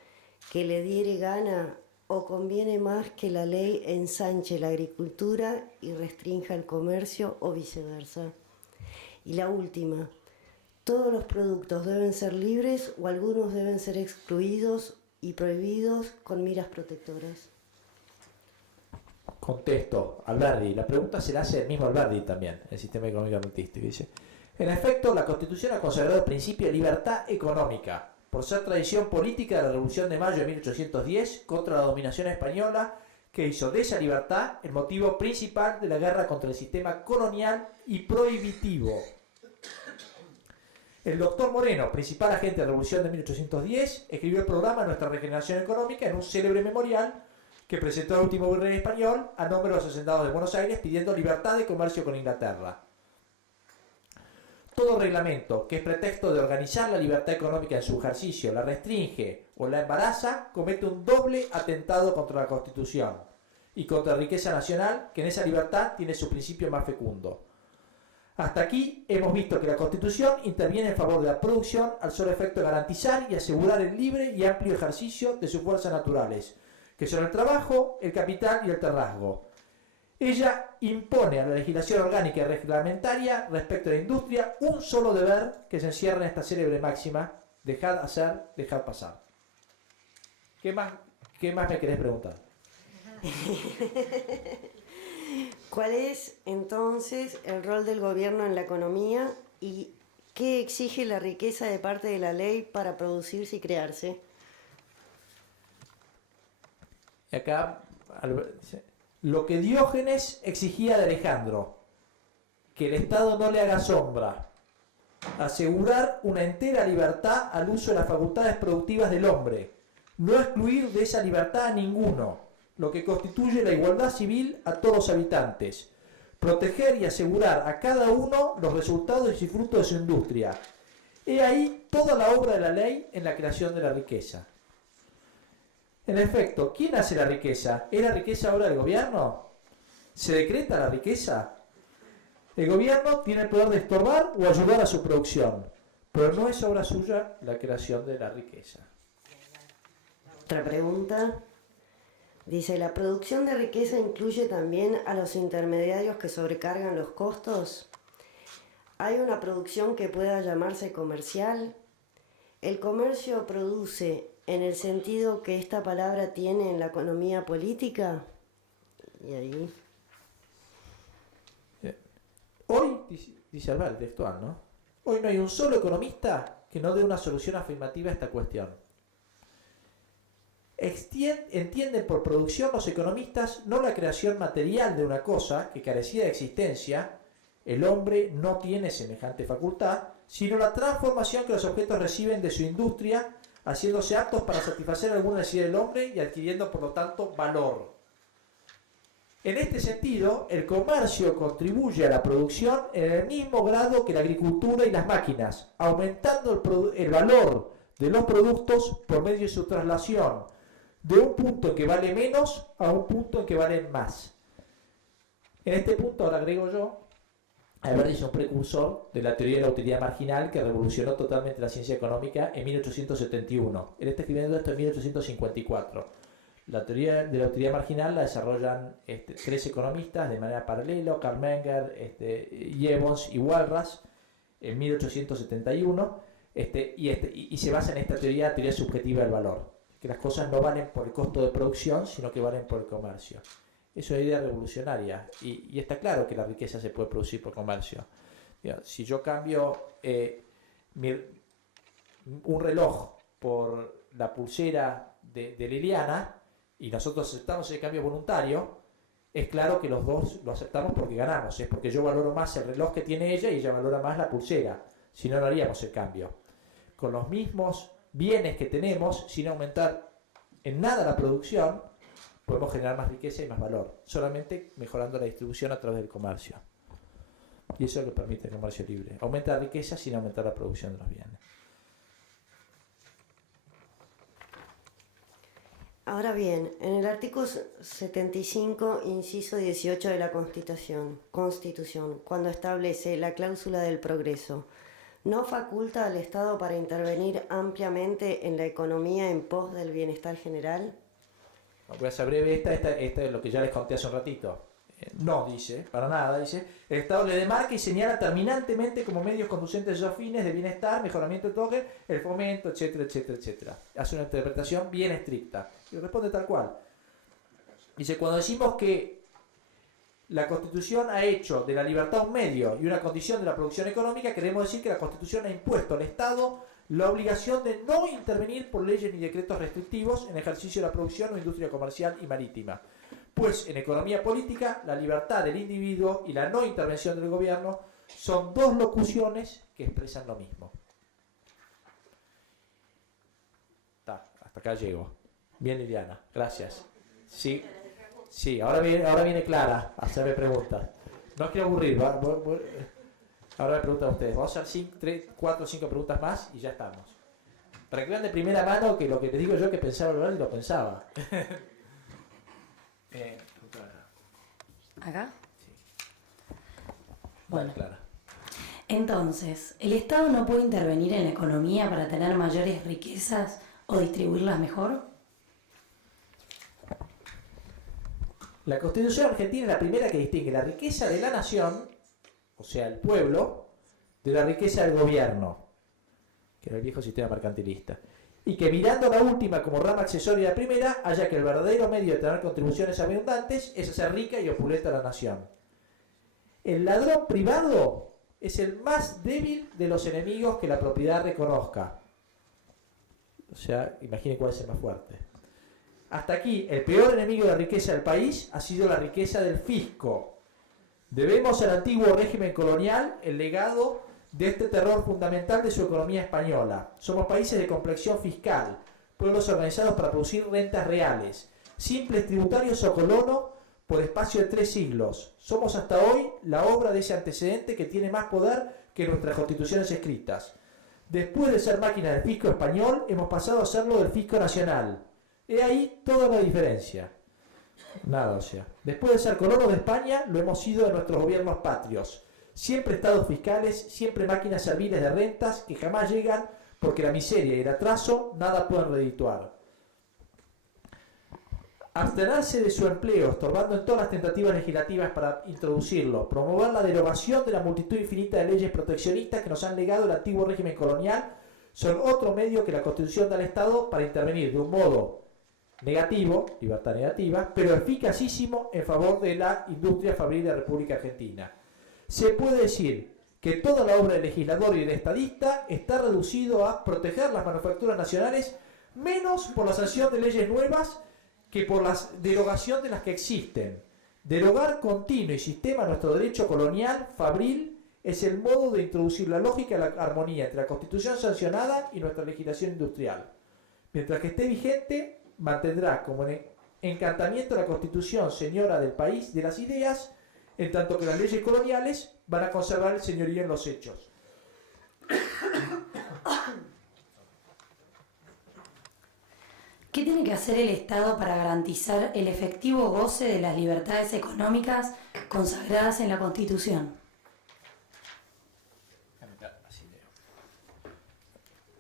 que le diere gana, o conviene más que la ley ensanche la agricultura y restrinja el comercio, o viceversa? Y la última, ¿todos los productos deben ser libres o algunos deben ser excluidos y prohibidos con miras protectoras? Contesto, Alberdi. La pregunta se la hace el mismo Alberdi también, el sistema económico artístico. Dice, en efecto, la Constitución ha consagrado el principio de libertad económica, por ser tradición política de la Revolución de Mayo de 1810 contra la dominación española, que hizo de esa libertad el motivo principal de la guerra contra el sistema colonial y prohibitivo. El doctor Moreno, principal agente de la Revolución de 1810, escribió el programa Nuestra Regeneración Económica en un célebre memorial que presentó el último virrey español a nombre de los hacendados de Buenos Aires, pidiendo libertad de comercio con Inglaterra. Todo reglamento que es pretexto de organizar la libertad económica en su ejercicio, la restringe o la embaraza, comete un doble atentado contra la Constitución y contra la riqueza nacional, que en esa libertad tiene su principio más fecundo. Hasta aquí hemos visto que la Constitución interviene en favor de la producción al solo efecto de garantizar y asegurar el libre y amplio ejercicio de sus fuerzas naturales, que son el trabajo, el capital y el terrazgo. Ella impone a la legislación orgánica y reglamentaria respecto a la industria un solo deber que se encierra en esta célebre máxima: dejad hacer, dejad pasar. ¿Qué más me querés preguntar? ¿Cuál es entonces el rol del gobierno en la economía y qué exige la riqueza de parte de la ley para producirse y crearse? Y acá lo que Diógenes exigía de Alejandro, que el Estado no le haga sombra, asegurar una entera libertad al uso de las facultades productivas del hombre, no excluir de esa libertad a ninguno, lo que constituye la igualdad civil a todos los habitantes, proteger y asegurar a cada uno los resultados y frutos de su industria. He ahí toda la obra de la ley en la creación de la riqueza. En efecto, ¿quién hace la riqueza? ¿Es la riqueza obra del gobierno? ¿Se decreta la riqueza? El gobierno tiene el poder de estorbar o ayudar a su producción, pero no es obra suya la creación de la riqueza. Otra pregunta. Dice, ¿la producción de riqueza incluye también a los intermediarios que sobrecargan los costos? ¿Hay una producción que pueda llamarse comercial? ¿El comercio produce en el sentido que esta palabra tiene en la economía política? Y ahí. Hoy, dice Albert, textual, ¿no? Hoy no hay un solo economista que no dé una solución afirmativa a esta cuestión. Entienden por producción los economistas no la creación material de una cosa que carecía de existencia, el hombre no tiene semejante facultad, sino la transformación que los objetos reciben de su industria, haciéndose aptos para satisfacer alguna necesidad del hombre y adquiriendo por lo tanto valor. En este sentido, el comercio contribuye a la producción en el mismo grado que la agricultura y las máquinas, aumentando el valor de los productos por medio de su traslación de un punto en que vale menos a un punto en que valen más. En este punto, ahora agrego yo, Albert es un precursor de la teoría de la utilidad marginal que revolucionó totalmente la ciencia económica en 1871. Él está escribiendo esto en 1854. La teoría de la utilidad marginal la desarrollan tres economistas de manera paralela, Karl Menger, Jevons y Walras, en 1871, y se basa en esta teoría subjetiva del valor, que las cosas no valen por el costo de producción, sino que valen por el comercio. Es una idea revolucionaria, y está claro que la riqueza se puede producir por comercio. Si yo cambio un reloj por la pulsera de Liliana, y nosotros aceptamos el cambio voluntario, es claro que los dos lo aceptamos porque ganamos, es porque yo valoro más el reloj que tiene ella y ella valora más la pulsera, si no, no haríamos el cambio. Con los mismos bienes que tenemos, sin aumentar en nada la producción, podemos generar más riqueza y más valor, solamente mejorando la distribución a través del comercio. Y eso es lo que permite el comercio libre. Aumenta la riqueza sin aumentar la producción de los bienes. Ahora bien, en el artículo 75, inciso 18 de la Constitución, cuando establece la cláusula del progreso, ¿no faculta al Estado para intervenir ampliamente en la economía en pos del bienestar general? Voy a ser breve, esta es lo que ya les conté hace un ratito. No, dice, para nada, dice, el Estado le demarca y señala terminantemente como medios conducentes a fines de bienestar, mejoramiento de todo, el fomento, etcétera, etcétera, etcétera. Hace una interpretación bien estricta y responde tal cual. Dice, cuando decimos que la Constitución ha hecho de la libertad un medio y una condición de la producción económica, queremos decir que la Constitución ha impuesto al Estado la obligación de no intervenir por leyes ni decretos restrictivos en ejercicio de la producción o industria comercial y marítima. Pues en economía política, la libertad del individuo y la no intervención del gobierno son dos locuciones que expresan lo mismo. Hasta acá llego. Bien, Liliana, gracias. Sí, ahora viene Clara a hacerme preguntas. No quiero aburrir, ahora me preguntan ustedes. Vamos a hacer 4 o 5 preguntas más y ya estamos. Para que vean de primera mano que lo que te digo yo que pensaba hablar y lo pensaba. ¿Acá? Sí. Bueno, Clara. Entonces, ¿el Estado no puede intervenir en la economía para tener mayores riquezas o distribuirlas mejor? La Constitución argentina es la primera que distingue la riqueza de la nación, o sea, el pueblo, de la riqueza del gobierno, que era el viejo sistema mercantilista. Y que mirando la última como rama accesoria de la primera, haya que el verdadero medio de tener contribuciones abundantes es hacer rica y opulenta a la nación. El ladrón privado es el más débil de los enemigos que la propiedad reconozca. O sea, imaginen cuál es el más fuerte. Hasta aquí, el peor enemigo de la riqueza del país ha sido la riqueza del fisco. Debemos al antiguo régimen colonial el legado de este terror fundamental de su economía española. Somos países de complexión fiscal, pueblos organizados para producir rentas reales, simples tributarios o colonos por espacio de 3 siglos. Somos hasta hoy la obra de ese antecedente que tiene más poder que nuestras constituciones escritas. Después de ser máquina del fisco español, hemos pasado a serlo del fisco nacional. He ahí toda la diferencia. Nada, o sea. Después de ser colonos de España, lo hemos sido de nuestros gobiernos patrios. Siempre estados fiscales, siempre máquinas serviles de rentas que jamás llegan porque la miseria y el atraso nada pueden redituar. Abstenerse de su empleo, estorbando en todas las tentativas legislativas para introducirlo, promover la derogación de la multitud infinita de leyes proteccionistas que nos han legado el antiguo régimen colonial, son otro medio que la Constitución da al Estado para intervenir de un modo negativo, libertad negativa, pero eficacísimo en favor de la industria fabril de la República Argentina. Se puede decir que toda la obra del legislador y del estadista está reducido a proteger las manufacturas nacionales, menos por la sanción de leyes nuevas que por la derogación de las que existen. Derogar continuo y sistema nuestro derecho colonial, fabril, es el modo de introducir la lógica y la armonía entre la Constitución sancionada y nuestra legislación industrial. Mientras que esté vigente, mantendrá como encantamiento la Constitución señora del país de las ideas, en tanto que las leyes coloniales van a conservar el señorío en los hechos. ¿Qué tiene que hacer el Estado para garantizar el efectivo goce de las libertades económicas consagradas en la Constitución?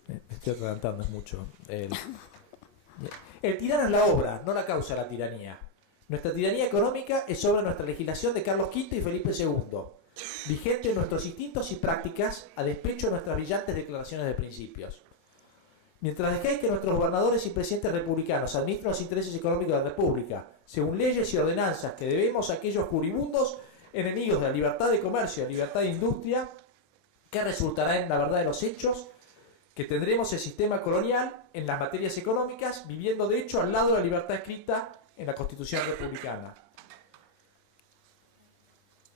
Me estoy adelantando, es mucho. El tirano es la obra, no la causa la tiranía. Nuestra tiranía económica es obra de nuestra legislación de Carlos V y Felipe II, vigente en nuestros instintos y prácticas a despecho de nuestras brillantes declaraciones de principios. Mientras dejéis que nuestros gobernadores y presidentes republicanos administren los intereses económicos de la República, según leyes y ordenanzas que debemos a aquellos furibundos enemigos de la libertad de comercio y la libertad de industria, ¿qué resultará en la verdad de los hechos? Que tendremos el sistema colonial en las materias económicas, viviendo de hecho al lado de la libertad escrita en la Constitución republicana.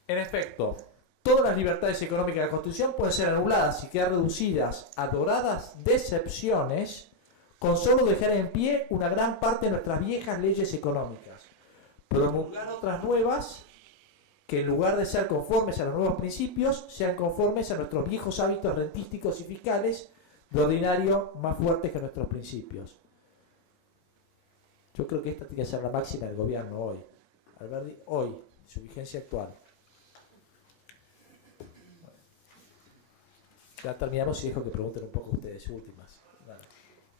En efecto, todas las libertades económicas de la Constitución pueden ser anuladas y quedar reducidas a doradas decepciones con solo dejar en pie una gran parte de nuestras viejas leyes económicas, promulgar otras nuevas que en lugar de ser conformes a los nuevos principios, sean conformes a nuestros viejos hábitos rentísticos y fiscales, de ordinario más fuertes que nuestros principios. Yo creo que esta tiene que ser la máxima del gobierno hoy. Alberdi, hoy, su vigencia actual. Ya terminamos y dejo que pregunten un poco ustedes últimas. Vale.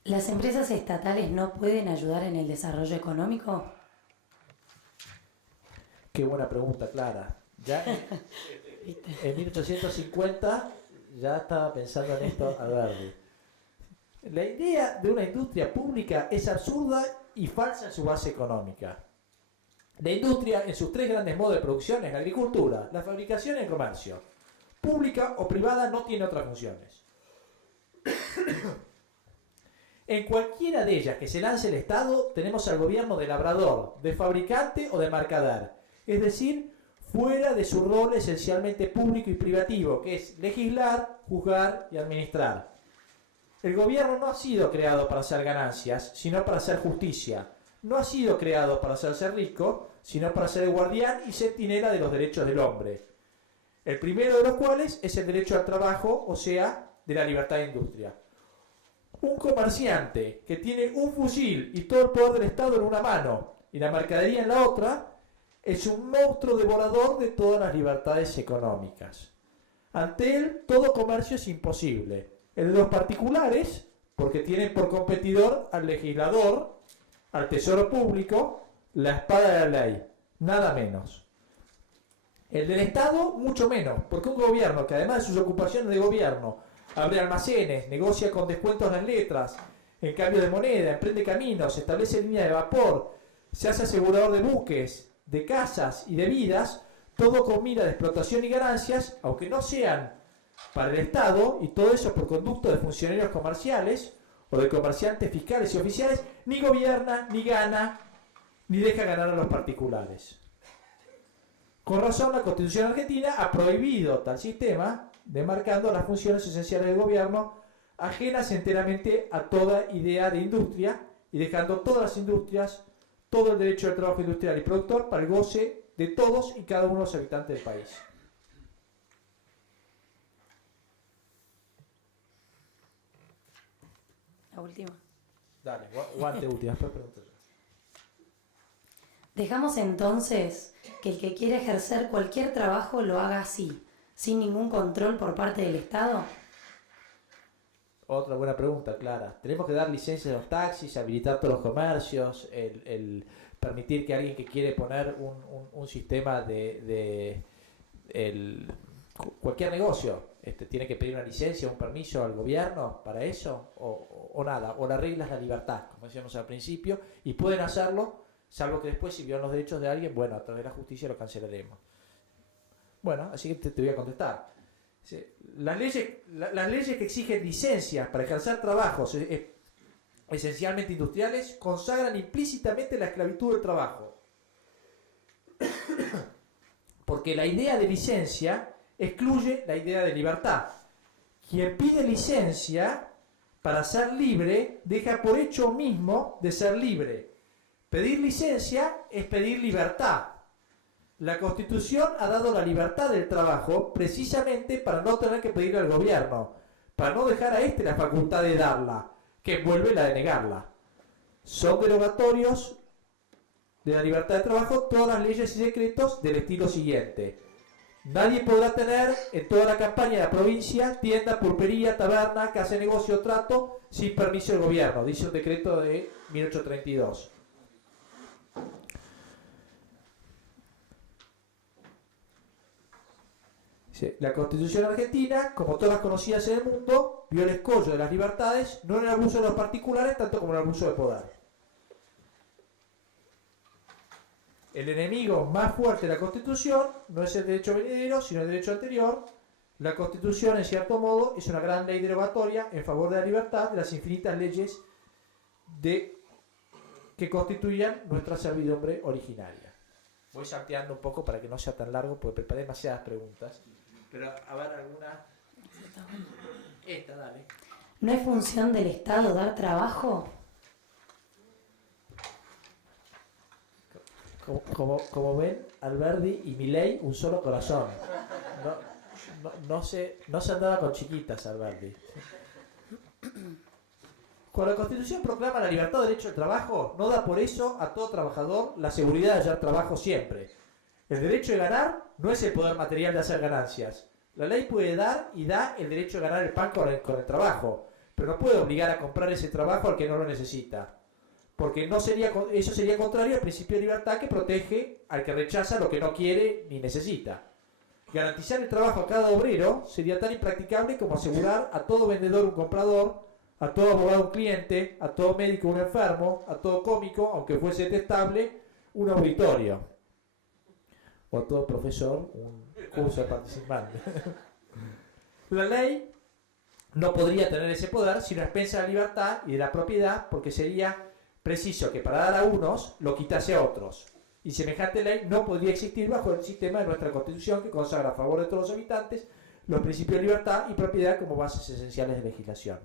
¿Las empresas estatales no pueden ayudar en el desarrollo económico? Qué buena pregunta, Clara. Ya en 1850 ya estaba pensando en esto Alberdi. La idea de una industria pública es absurda y falsa en su base económica. La industria, en sus tres grandes modos de producción, es la agricultura, la fabricación y el comercio. Pública o privada no tiene otras funciones. En cualquiera de ellas que se lance el Estado, tenemos al gobierno de labrador, de fabricante o de mercader, es decir, fuera de su rol esencialmente público y privativo, que es legislar, juzgar y administrar. El gobierno no ha sido creado para hacer ganancias, sino para hacer justicia. No ha sido creado para hacerse rico, sino para ser el guardián y centinela de los derechos del hombre. El primero de los cuales es el derecho al trabajo, o sea, de la libertad de industria. Un comerciante que tiene un fusil y todo el poder del Estado en una mano y la mercadería en la otra, es un monstruo devorador de todas las libertades económicas. Ante él, todo comercio es imposible. El de los particulares, porque tienen por competidor al legislador, al tesoro público, la espada de la ley, nada menos. El del Estado, mucho menos, porque un gobierno que además de sus ocupaciones de gobierno, abre almacenes, negocia con descuentos las letras, en cambio de moneda, emprende caminos, establece líneas de vapor, se hace asegurador de buques, de casas y de vidas, todo con mira de explotación y ganancias, aunque no sean para el Estado, y todo eso por conducto de funcionarios comerciales o de comerciantes fiscales y oficiales, ni gobierna, ni gana, ni deja ganar a los particulares. Con razón, la Constitución argentina ha prohibido tal sistema, demarcando las funciones esenciales del gobierno, ajenas enteramente a toda idea de industria, y dejando todas las industrias, todo el derecho al trabajo industrial y productor para el goce de todos y cada uno de los habitantes del país. La última. Dale, guante última, después pregunto yo. Dejamos entonces que el que quiera ejercer cualquier trabajo lo haga así, sin ningún control por parte del Estado. Otra buena pregunta, Clara. ¿Tenemos que dar licencias a los taxis, habilitar todos los comercios, el permitir que alguien que quiere poner un sistema de cualquier negocio tiene que pedir una licencia, un permiso al gobierno para eso? ¿O nada? ¿O la regla es la libertad, como decíamos al principio? Y pueden hacerlo, salvo que después si violan los derechos de alguien, bueno, a través de la justicia lo cancelaremos. Bueno, así que te voy a contestar. Sí, las leyes que exigen licencias para ejercer trabajos esencialmente industriales consagran implícitamente la esclavitud del trabajo. Porque la idea de licencia excluye la idea de libertad. Quien pide licencia para ser libre deja por hecho mismo de ser libre. Pedir licencia es pedir libertad. La Constitución ha dado la libertad del trabajo precisamente para no tener que pedirle al gobierno, para no dejar a este la facultad de darla, que envuelve la de negarla. Son derogatorios de la libertad de trabajo todas las leyes y decretos del estilo siguiente. Nadie podrá tener en toda la campaña de la provincia tienda, pulpería, taberna, casa de negocio o trato sin permiso del gobierno, dice un decreto de 1832. La Constitución argentina, como todas conocidas en el mundo, vio el escollo de las libertades, no en el abuso de los particulares, tanto como en el abuso de poder. El enemigo más fuerte de la Constitución no es el derecho venidero, sino el derecho anterior. La Constitución, en cierto modo, es una gran ley derogatoria en favor de la libertad de las infinitas leyes que constituían nuestra servidumbre originaria. Voy salteando un poco para que no sea tan largo, porque preparé demasiadas preguntas. Pero a ver alguna. Esta, dale. ¿No es función del Estado dar trabajo? Como ven, Alberdi y Milei, un solo corazón. No se andaba con chiquitas, Alberdi. Cuando la Constitución proclama la libertad de derecho al trabajo, no da por eso a todo trabajador la seguridad de hallar trabajo siempre. El derecho de ganar no es el poder material de hacer ganancias. La ley puede dar y da el derecho de ganar el pan con el trabajo, pero no puede obligar a comprar ese trabajo al que no lo necesita. Porque eso sería contrario al principio de libertad que protege al que rechaza lo que no quiere ni necesita. Garantizar el trabajo a cada obrero sería tan impracticable como asegurar a todo vendedor un comprador, a todo abogado un cliente, a todo médico un enfermo, a todo cómico, aunque fuese detestable, un auditorio. O a todo profesor un curso de participante. La ley no podría tener ese poder si no expensa la libertad y de la propiedad, porque sería preciso que para dar a unos lo quitase a otros. Y semejante ley no podría existir bajo el sistema de nuestra Constitución, que consagra a favor de todos los habitantes los principios de libertad y propiedad como bases esenciales de legislación.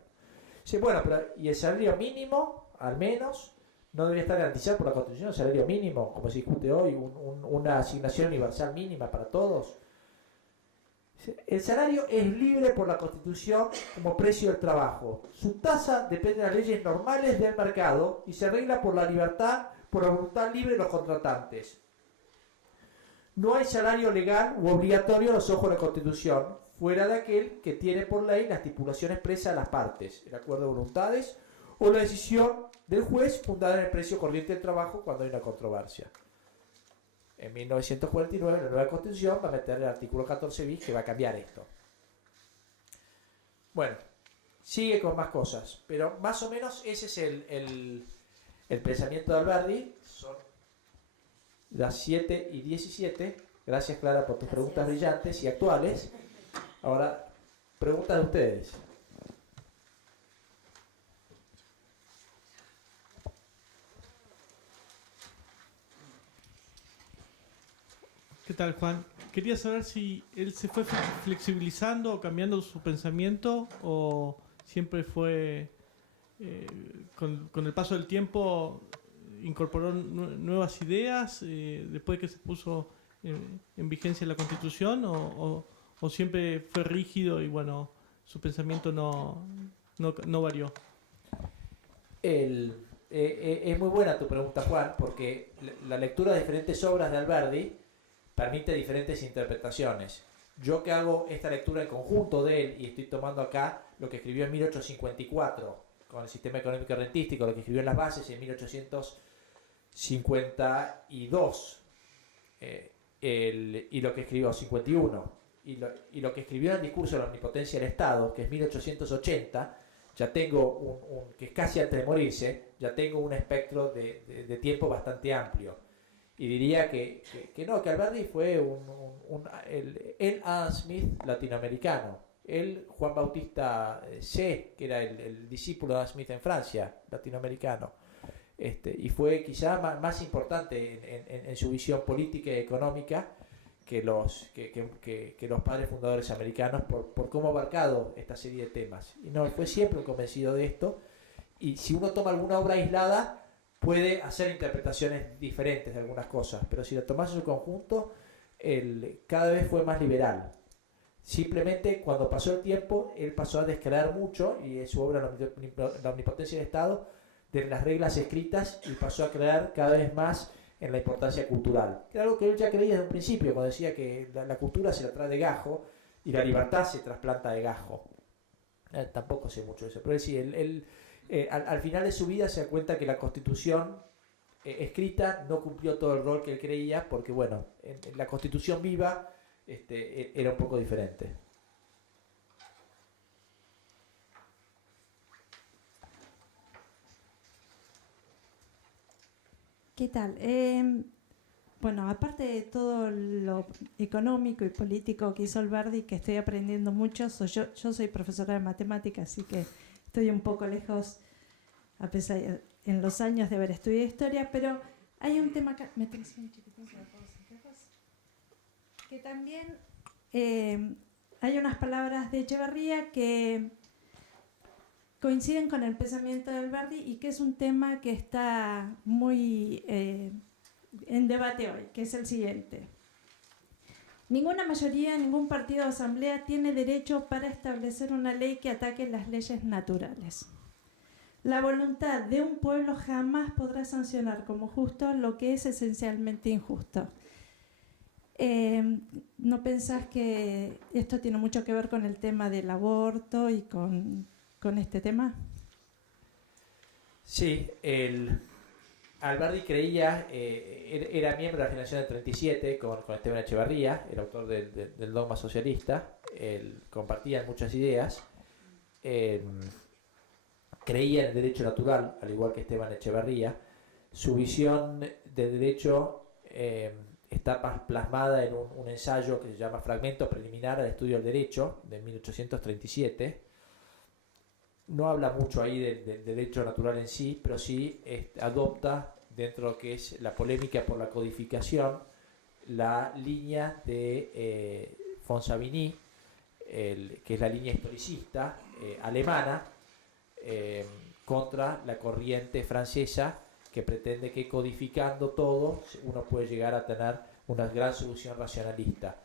Sí, bueno, pero ¿y el salario mínimo, al menos, no debería estar garantizado por la Constitución? El salario mínimo, como se discute hoy, una asignación universal mínima para todos. El salario es libre por la Constitución como precio del trabajo. Su tasa depende de las leyes normales del mercado y se regla por la libertad, por la voluntad libre de los contratantes. No hay salario legal u obligatorio a los ojos de la Constitución, fuera de aquel que tiene por ley la estipulación expresa de las partes, el acuerdo de voluntades o la decisión del juez fundada en el precio corriente del trabajo cuando hay una controversia. En 1949 la nueva Constitución va a meter el artículo 14 bis que va a cambiar esto. Bueno, sigue con más cosas, pero más o menos ese es el pensamiento de Alberdi. Son las 7:17. Gracias, Clara, por tus preguntas brillantes y actuales. Ahora, preguntas de ustedes. ¿Qué tal, Juan? Quería saber si él se fue flexibilizando o cambiando su pensamiento o siempre fue, con el paso del tiempo, incorporó nuevas ideas después que se puso en vigencia la Constitución o siempre fue rígido y bueno, su pensamiento no varió. Es muy buena tu pregunta, Juan, porque la lectura de diferentes obras de Alberdi permite diferentes interpretaciones. Yo que hago esta lectura en conjunto de él y estoy tomando acá lo que escribió en 1854 con el sistema económico rentístico, lo que escribió en las bases en 1852 y lo que escribió 51 y lo que escribió en el discurso de la omnipotencia del Estado, que es 1880, ya tengo que es casi antes de morirse, ya tengo un espectro de tiempo bastante amplio. Y diría que no, que Alberdi fue el Adam Smith latinoamericano, el Juan Bautista C, que era el discípulo de Adam Smith en Francia, latinoamericano. Y fue quizá más importante en su visión política y económica que los padres fundadores americanos por cómo ha abarcado esta serie de temas. Y no, fue siempre un convencido de esto. Y si uno toma alguna obra aislada, puede hacer interpretaciones diferentes de algunas cosas, pero si la tomas en su conjunto, cada vez fue más liberal. Simplemente cuando pasó el tiempo, él pasó a descrear mucho, y su obra La omnipotencia del Estado, de las reglas escritas, y pasó a creer cada vez más en la importancia cultural. Que era algo que él ya creía desde un principio, cuando decía que la cultura se la trae de gajo y la libertad se trasplanta de gajo. Tampoco sé mucho de eso, pero sí, al final de su vida se da cuenta que la Constitución escrita no cumplió todo el rol que él creía, porque bueno, en la Constitución viva era un poco diferente. ¿Qué tal? Bueno, aparte de todo lo económico y político que hizo Alberdi, que estoy aprendiendo mucho, yo soy profesora de matemáticas, así que estoy un poco lejos, a pesar en los años de haber estudiado historia, pero hay un tema acá, me tenés un chiquitín, se lo puedo sacar, que también hay unas palabras de Echeverría que coinciden con el pensamiento de Alberdi y que es un tema que está muy en debate hoy, que es el siguiente. Ninguna mayoría, ningún partido o asamblea tiene derecho para establecer una ley que ataque las leyes naturales. La voluntad de un pueblo jamás podrá sancionar como justo lo que es esencialmente injusto. ¿No pensás que esto tiene mucho que ver con el tema del aborto y con este tema? Sí, Alberdi creía, era miembro de la generación del 37 con Esteban Echeverría, el autor del dogma socialista. Compartían muchas ideas. Creía en el derecho natural, al igual que Esteban Echeverría. Su visión de derecho está plasmada en un ensayo que se llama Fragmento preliminar al estudio del derecho, de 1837. No habla mucho ahí del derecho natural en sí, pero sí adopta, dentro de lo que es la polémica por la codificación, la línea de Fonsavigny, que es la línea historicista alemana, contra la corriente francesa, que pretende que codificando todo uno puede llegar a tener una gran solución racionalista.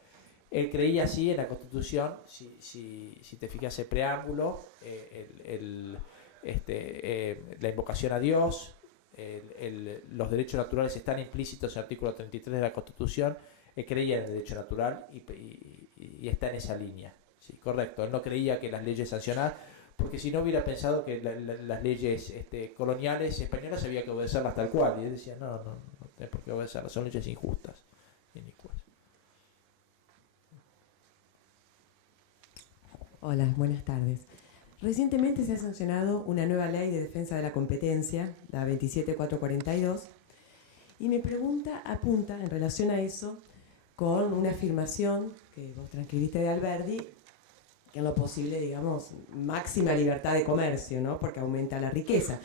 Él creía así en la Constitución, si te fijas el preámbulo, la invocación a Dios, los derechos naturales están implícitos en el artículo 33 de la Constitución. Él creía en el derecho natural y está en esa línea. Sí, correcto. Él no creía que las leyes sancionadas, porque si no hubiera pensado que las leyes coloniales españolas había que obedecerlas tal cual. Y él decía, no tenés por qué obedecerlas, son leyes injustas, inicuas. Hola, buenas tardes. Recientemente se ha sancionado una nueva ley de defensa de la competencia, la 27442, y mi pregunta apunta en relación a eso con una afirmación que vos transcribiste de Alberdi, que en lo posible, digamos, máxima libertad de comercio, ¿no? Porque aumenta la riqueza.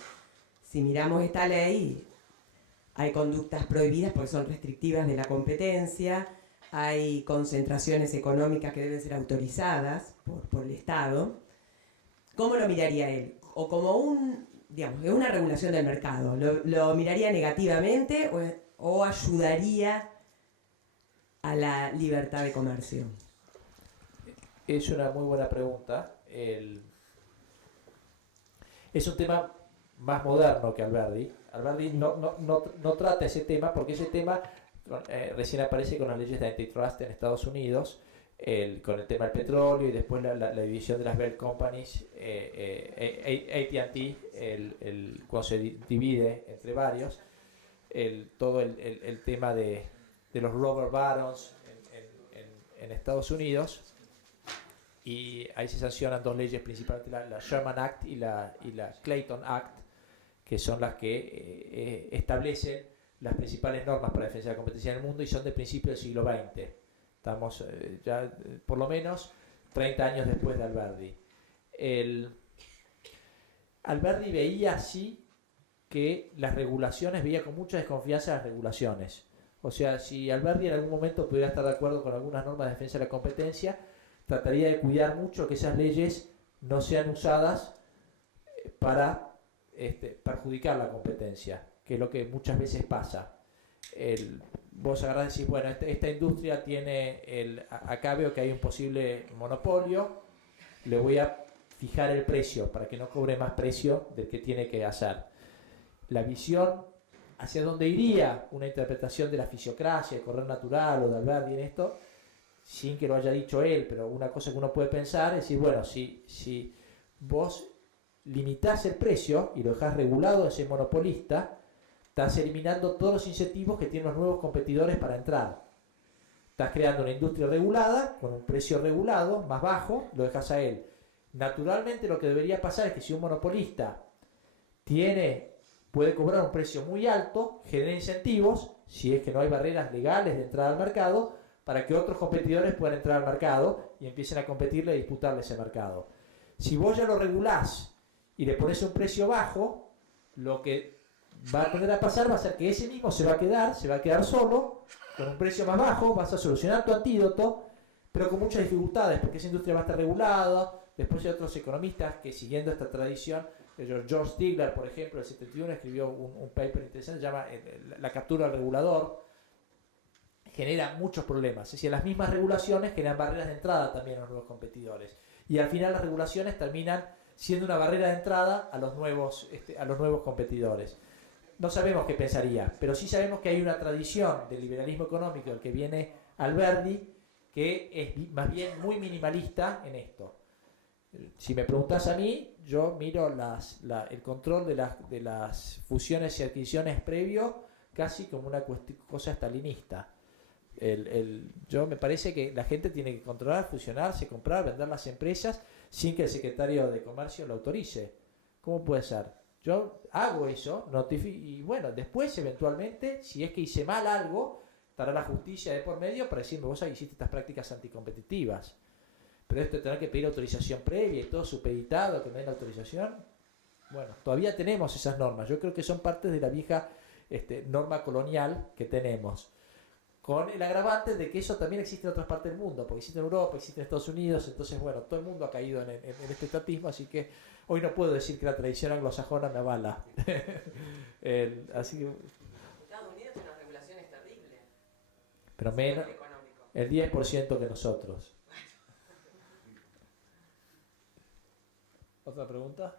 Si miramos esta ley, hay conductas prohibidas porque son restrictivas de la competencia, hay concentraciones económicas que deben ser autorizadas por el Estado. ¿Cómo lo miraría él? O como una regulación del mercado. ¿Lo miraría negativamente o ayudaría a la libertad de comercio? Es una muy buena pregunta. Es un tema más moderno que Alberdi. Alberdi no trata ese tema porque ese tema recién aparece con las leyes de antitrust en Estados Unidos, con el tema del petróleo y después la división de las Bell Companies, AT&T, cuando se divide entre varios, todo el tema de los robber barons en Estados Unidos. Y ahí se sancionan dos leyes principales, la Sherman Act y la Clayton Act, que son las que establecen las principales normas para la defensa de la competencia en el mundo y son de principio del siglo XX. Estamos ya por lo menos 30 años después de Alberdi. Alberdi veía así que las regulaciones, veía con mucha desconfianza las regulaciones. O sea, si Alberdi en algún momento pudiera estar de acuerdo con algunas normas de defensa de la competencia, trataría de cuidar mucho que esas leyes no sean usadas para perjudicar la competencia, que es lo que muchas veces pasa. Vos agarrás y decís, bueno, esta industria tiene, acá veo que hay un posible monopolio, le voy a fijar el precio para que no cobre más precio del que tiene que hacer. La visión hacia dónde iría una interpretación de la fisiocracia, el correr natural o de Alberdi en esto, sin que lo haya dicho él, pero una cosa que uno puede pensar es decir, bueno, si vos limitás el precio y lo dejás regulado a ese monopolista, estás eliminando todos los incentivos que tienen los nuevos competidores para entrar. Estás creando una industria regulada, con un precio regulado, más bajo, lo dejas a él. Naturalmente lo que debería pasar es que si un monopolista puede cobrar un precio muy alto, genera incentivos, si es que no hay barreras legales de entrada al mercado, para que otros competidores puedan entrar al mercado y empiecen a competirle y disputarle ese mercado. Si vos ya lo regulás y le pones un precio bajo, lo que va a tender a pasar va a ser que ese mismo se va a quedar solo, con un precio más bajo, vas a solucionar tu antídoto, pero con muchas dificultades, porque esa industria va a estar regulada. Después hay otros economistas que, siguiendo esta tradición, George Stigler, por ejemplo, en el 71 escribió un paper interesante, se llama La captura del regulador. Genera muchos problemas, es decir, las mismas regulaciones generan barreras de entrada también a los nuevos competidores, y al final las regulaciones terminan siendo una barrera de entrada a los nuevos competidores. No sabemos qué pensaría, pero sí sabemos que hay una tradición del liberalismo económico del que viene Alberdi, que es más bien muy minimalista en esto. Si me preguntas a mí, yo miro el control de las fusiones y adquisiciones previo casi como una cosa estalinista. Yo me parece que la gente tiene que controlar, fusionarse, comprar, vender las empresas sin que el secretario de Comercio lo autorice. ¿Cómo puede ser? Yo hago eso, y bueno, después eventualmente, si es que hice mal algo, estará la justicia de por medio para decirme, vos hiciste estas prácticas anticompetitivas. Pero esto de tener que pedir autorización previa y todo supeditado, que no hay la autorización, bueno, todavía tenemos esas normas. Yo creo que son partes de la vieja norma colonial que tenemos, con el agravante de que eso también existe en otras partes del mundo, porque existe en Europa, existe en Estados Unidos. Entonces, bueno, todo el mundo ha caído en este estatismo, así que hoy no puedo decir que la tradición anglosajona me avala. Así que, Estados Unidos tiene unas regulaciones terribles, pero menos el 10% que nosotros. ¿Otra pregunta?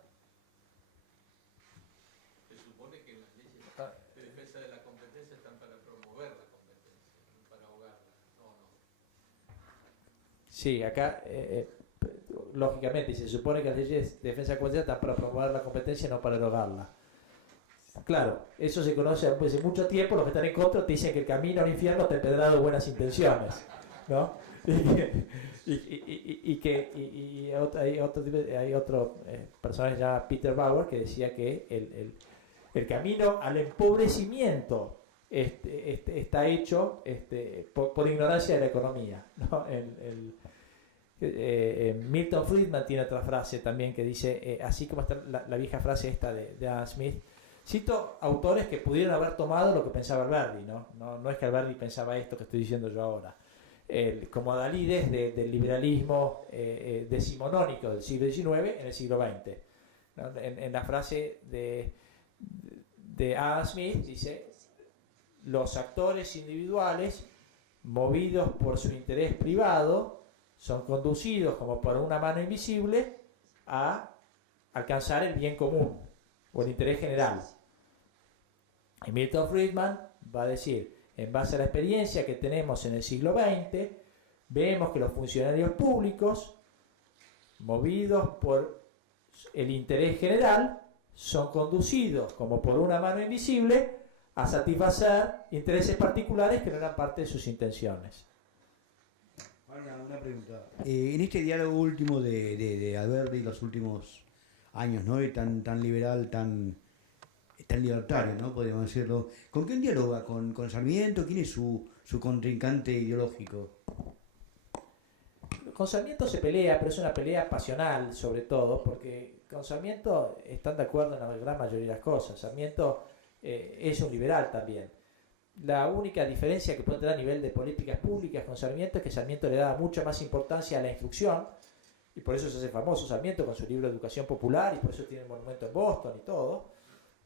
Se supone que las leyes de defensa de la competencia están para promover la competencia, no para ahogarla. No. Sí, acá, lógicamente, se supone que las leyes de defensa de la competencia están para promover la competencia, no para erogarla. Claro, eso se conoce después de mucho tiempo. Los que están en contra te dicen que el camino al infierno está empedrado de buenas intenciones, ¿no? Hay otro personaje que se llama Peter Bauer, que decía que el camino al empobrecimiento está hecho por ignorancia de la economía, ¿no? Milton Friedman tiene otra frase también que dice, así como está la vieja frase esta de Adam Smith. Cito autores que pudieron haber tomado lo que pensaba Alberdi, no es que Alberdi pensaba esto que estoy diciendo yo ahora. Como adalides del liberalismo decimonónico del siglo XIX en el siglo XX, ¿no? En la frase de Adam Smith dice: los actores individuales, movidos por su interés privado, son conducidos como por una mano invisible a alcanzar el bien común o el interés general. Y Milton Friedman va a decir: en base a la experiencia que tenemos en el siglo XX, vemos que los funcionarios públicos, movidos por el interés general, son conducidos como por una mano invisible a satisfacer intereses particulares que no eran parte de sus intenciones. Una pregunta. En este diálogo último de Alberdi, los últimos años, ¿no? Y tan liberal, tan tan libertario, ¿no? Podríamos decirlo. ¿Con quién dialoga? ¿Con Sarmiento? ¿Quién es su contrincante ideológico? Con Sarmiento se pelea, pero es una pelea pasional sobre todo, porque con Sarmiento están de acuerdo en la gran mayoría de las cosas. Sarmiento es un liberal también. La única diferencia que puede tener a nivel de políticas públicas con Sarmiento es que Sarmiento le da mucha más importancia a la instrucción, y por eso se hace famoso Sarmiento con su libro Educación Popular, y por eso tiene el monumento en Boston y todo.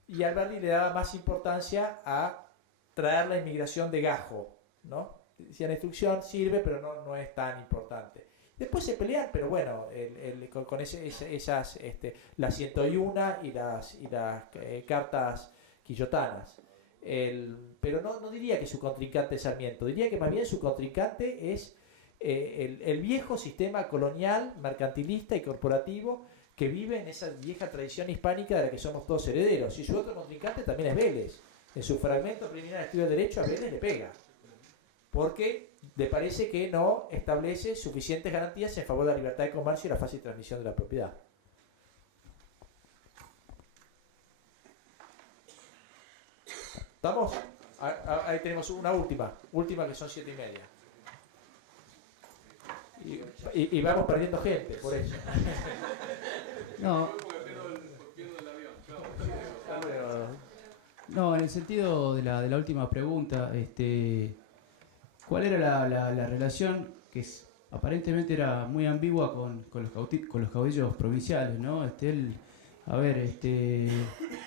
Y Alberdi le daba más importancia a traer la inmigración de gajo, ¿no? Decía, la instrucción sirve, pero no es tan importante. Después se pelean, pero bueno, con esas las 101 y las cartas quillotanas. Pero no diría que su contrincante es Sarmiento, diría que más bien su contrincante es el viejo sistema colonial, mercantilista y corporativo que vive en esa vieja tradición hispánica de la que somos todos herederos. Y su otro contrincante también es Vélez. En su fragmento preliminar de estudio de derecho a Vélez le pega, porque le parece que no establece suficientes garantías en favor de la libertad de comercio y la fácil transmisión de la propiedad. ¿Estamos? Ahí tenemos una última que son 7:30. Y vamos perdiendo gente, por eso. No, en el sentido de la última pregunta, ¿cuál era la relación que aparentemente era muy ambigua con los caudillos provinciales, ¿no? Él,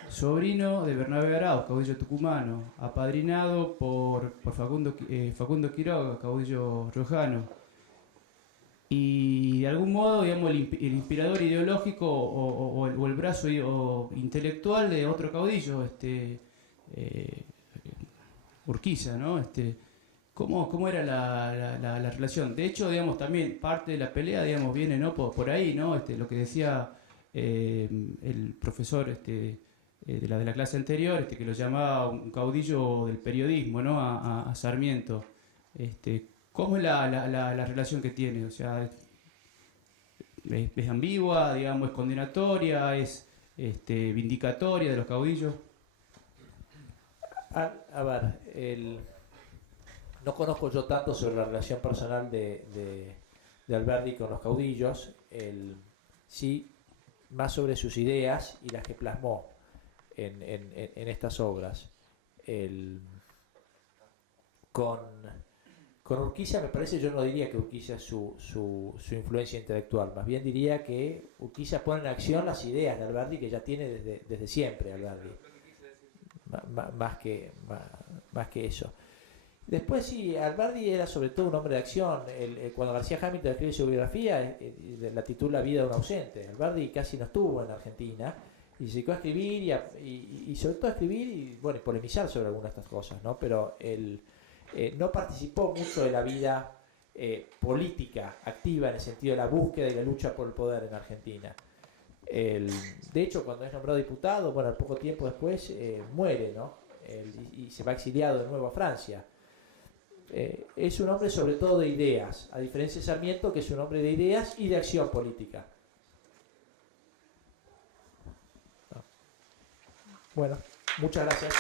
sobrino de Bernabé Arauz, caudillo tucumano, apadrinado por Facundo Quiroga, caudillo riojano, y de algún modo, digamos, el inspirador ideológico o el brazo intelectual de otro caudillo, Urquiza, ¿no? ¿Cómo era la relación? De hecho, digamos, también parte de la pelea, digamos, viene, ¿no? por ahí, ¿no? Lo que decía el profesor de la clase anterior, que lo llamaba un caudillo del periodismo, ¿no? A Sarmiento. ¿Cómo es la relación que tiene? O sea, ¿es ambigua, digamos, es condenatoria, es vindicatoria de los caudillos? A ver, no conozco yo tanto sobre la relación personal de Alberdi con los caudillos, sí más sobre sus ideas y las que plasmó en estas obras. Con Urquiza me parece, yo no diría que Urquiza es su influencia intelectual, más bien diría que Urquiza pone en acción las ideas de Alberdi que ya tiene desde siempre Alberdi, más que eso. Después sí, Alberdi era sobre todo un hombre de acción. Cuando García Hamilton escribe su biografía, la titula Vida de un ausente. Alberdi casi no estuvo en Argentina y se dedicó a escribir y sobre todo a escribir y polemizar sobre algunas de estas cosas, ¿no? Pero él no participó mucho de la vida política activa en el sentido de la búsqueda y la lucha por el poder en Argentina. De hecho, cuando es nombrado diputado, al poco tiempo después muere, ¿no? Y se va exiliado de nuevo a Francia. Es un hombre sobre todo de ideas, a diferencia de Sarmiento, que es un hombre de ideas y de acción política. Bueno, muchas gracias.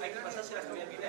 Hay que pasarse las que voy a mirar.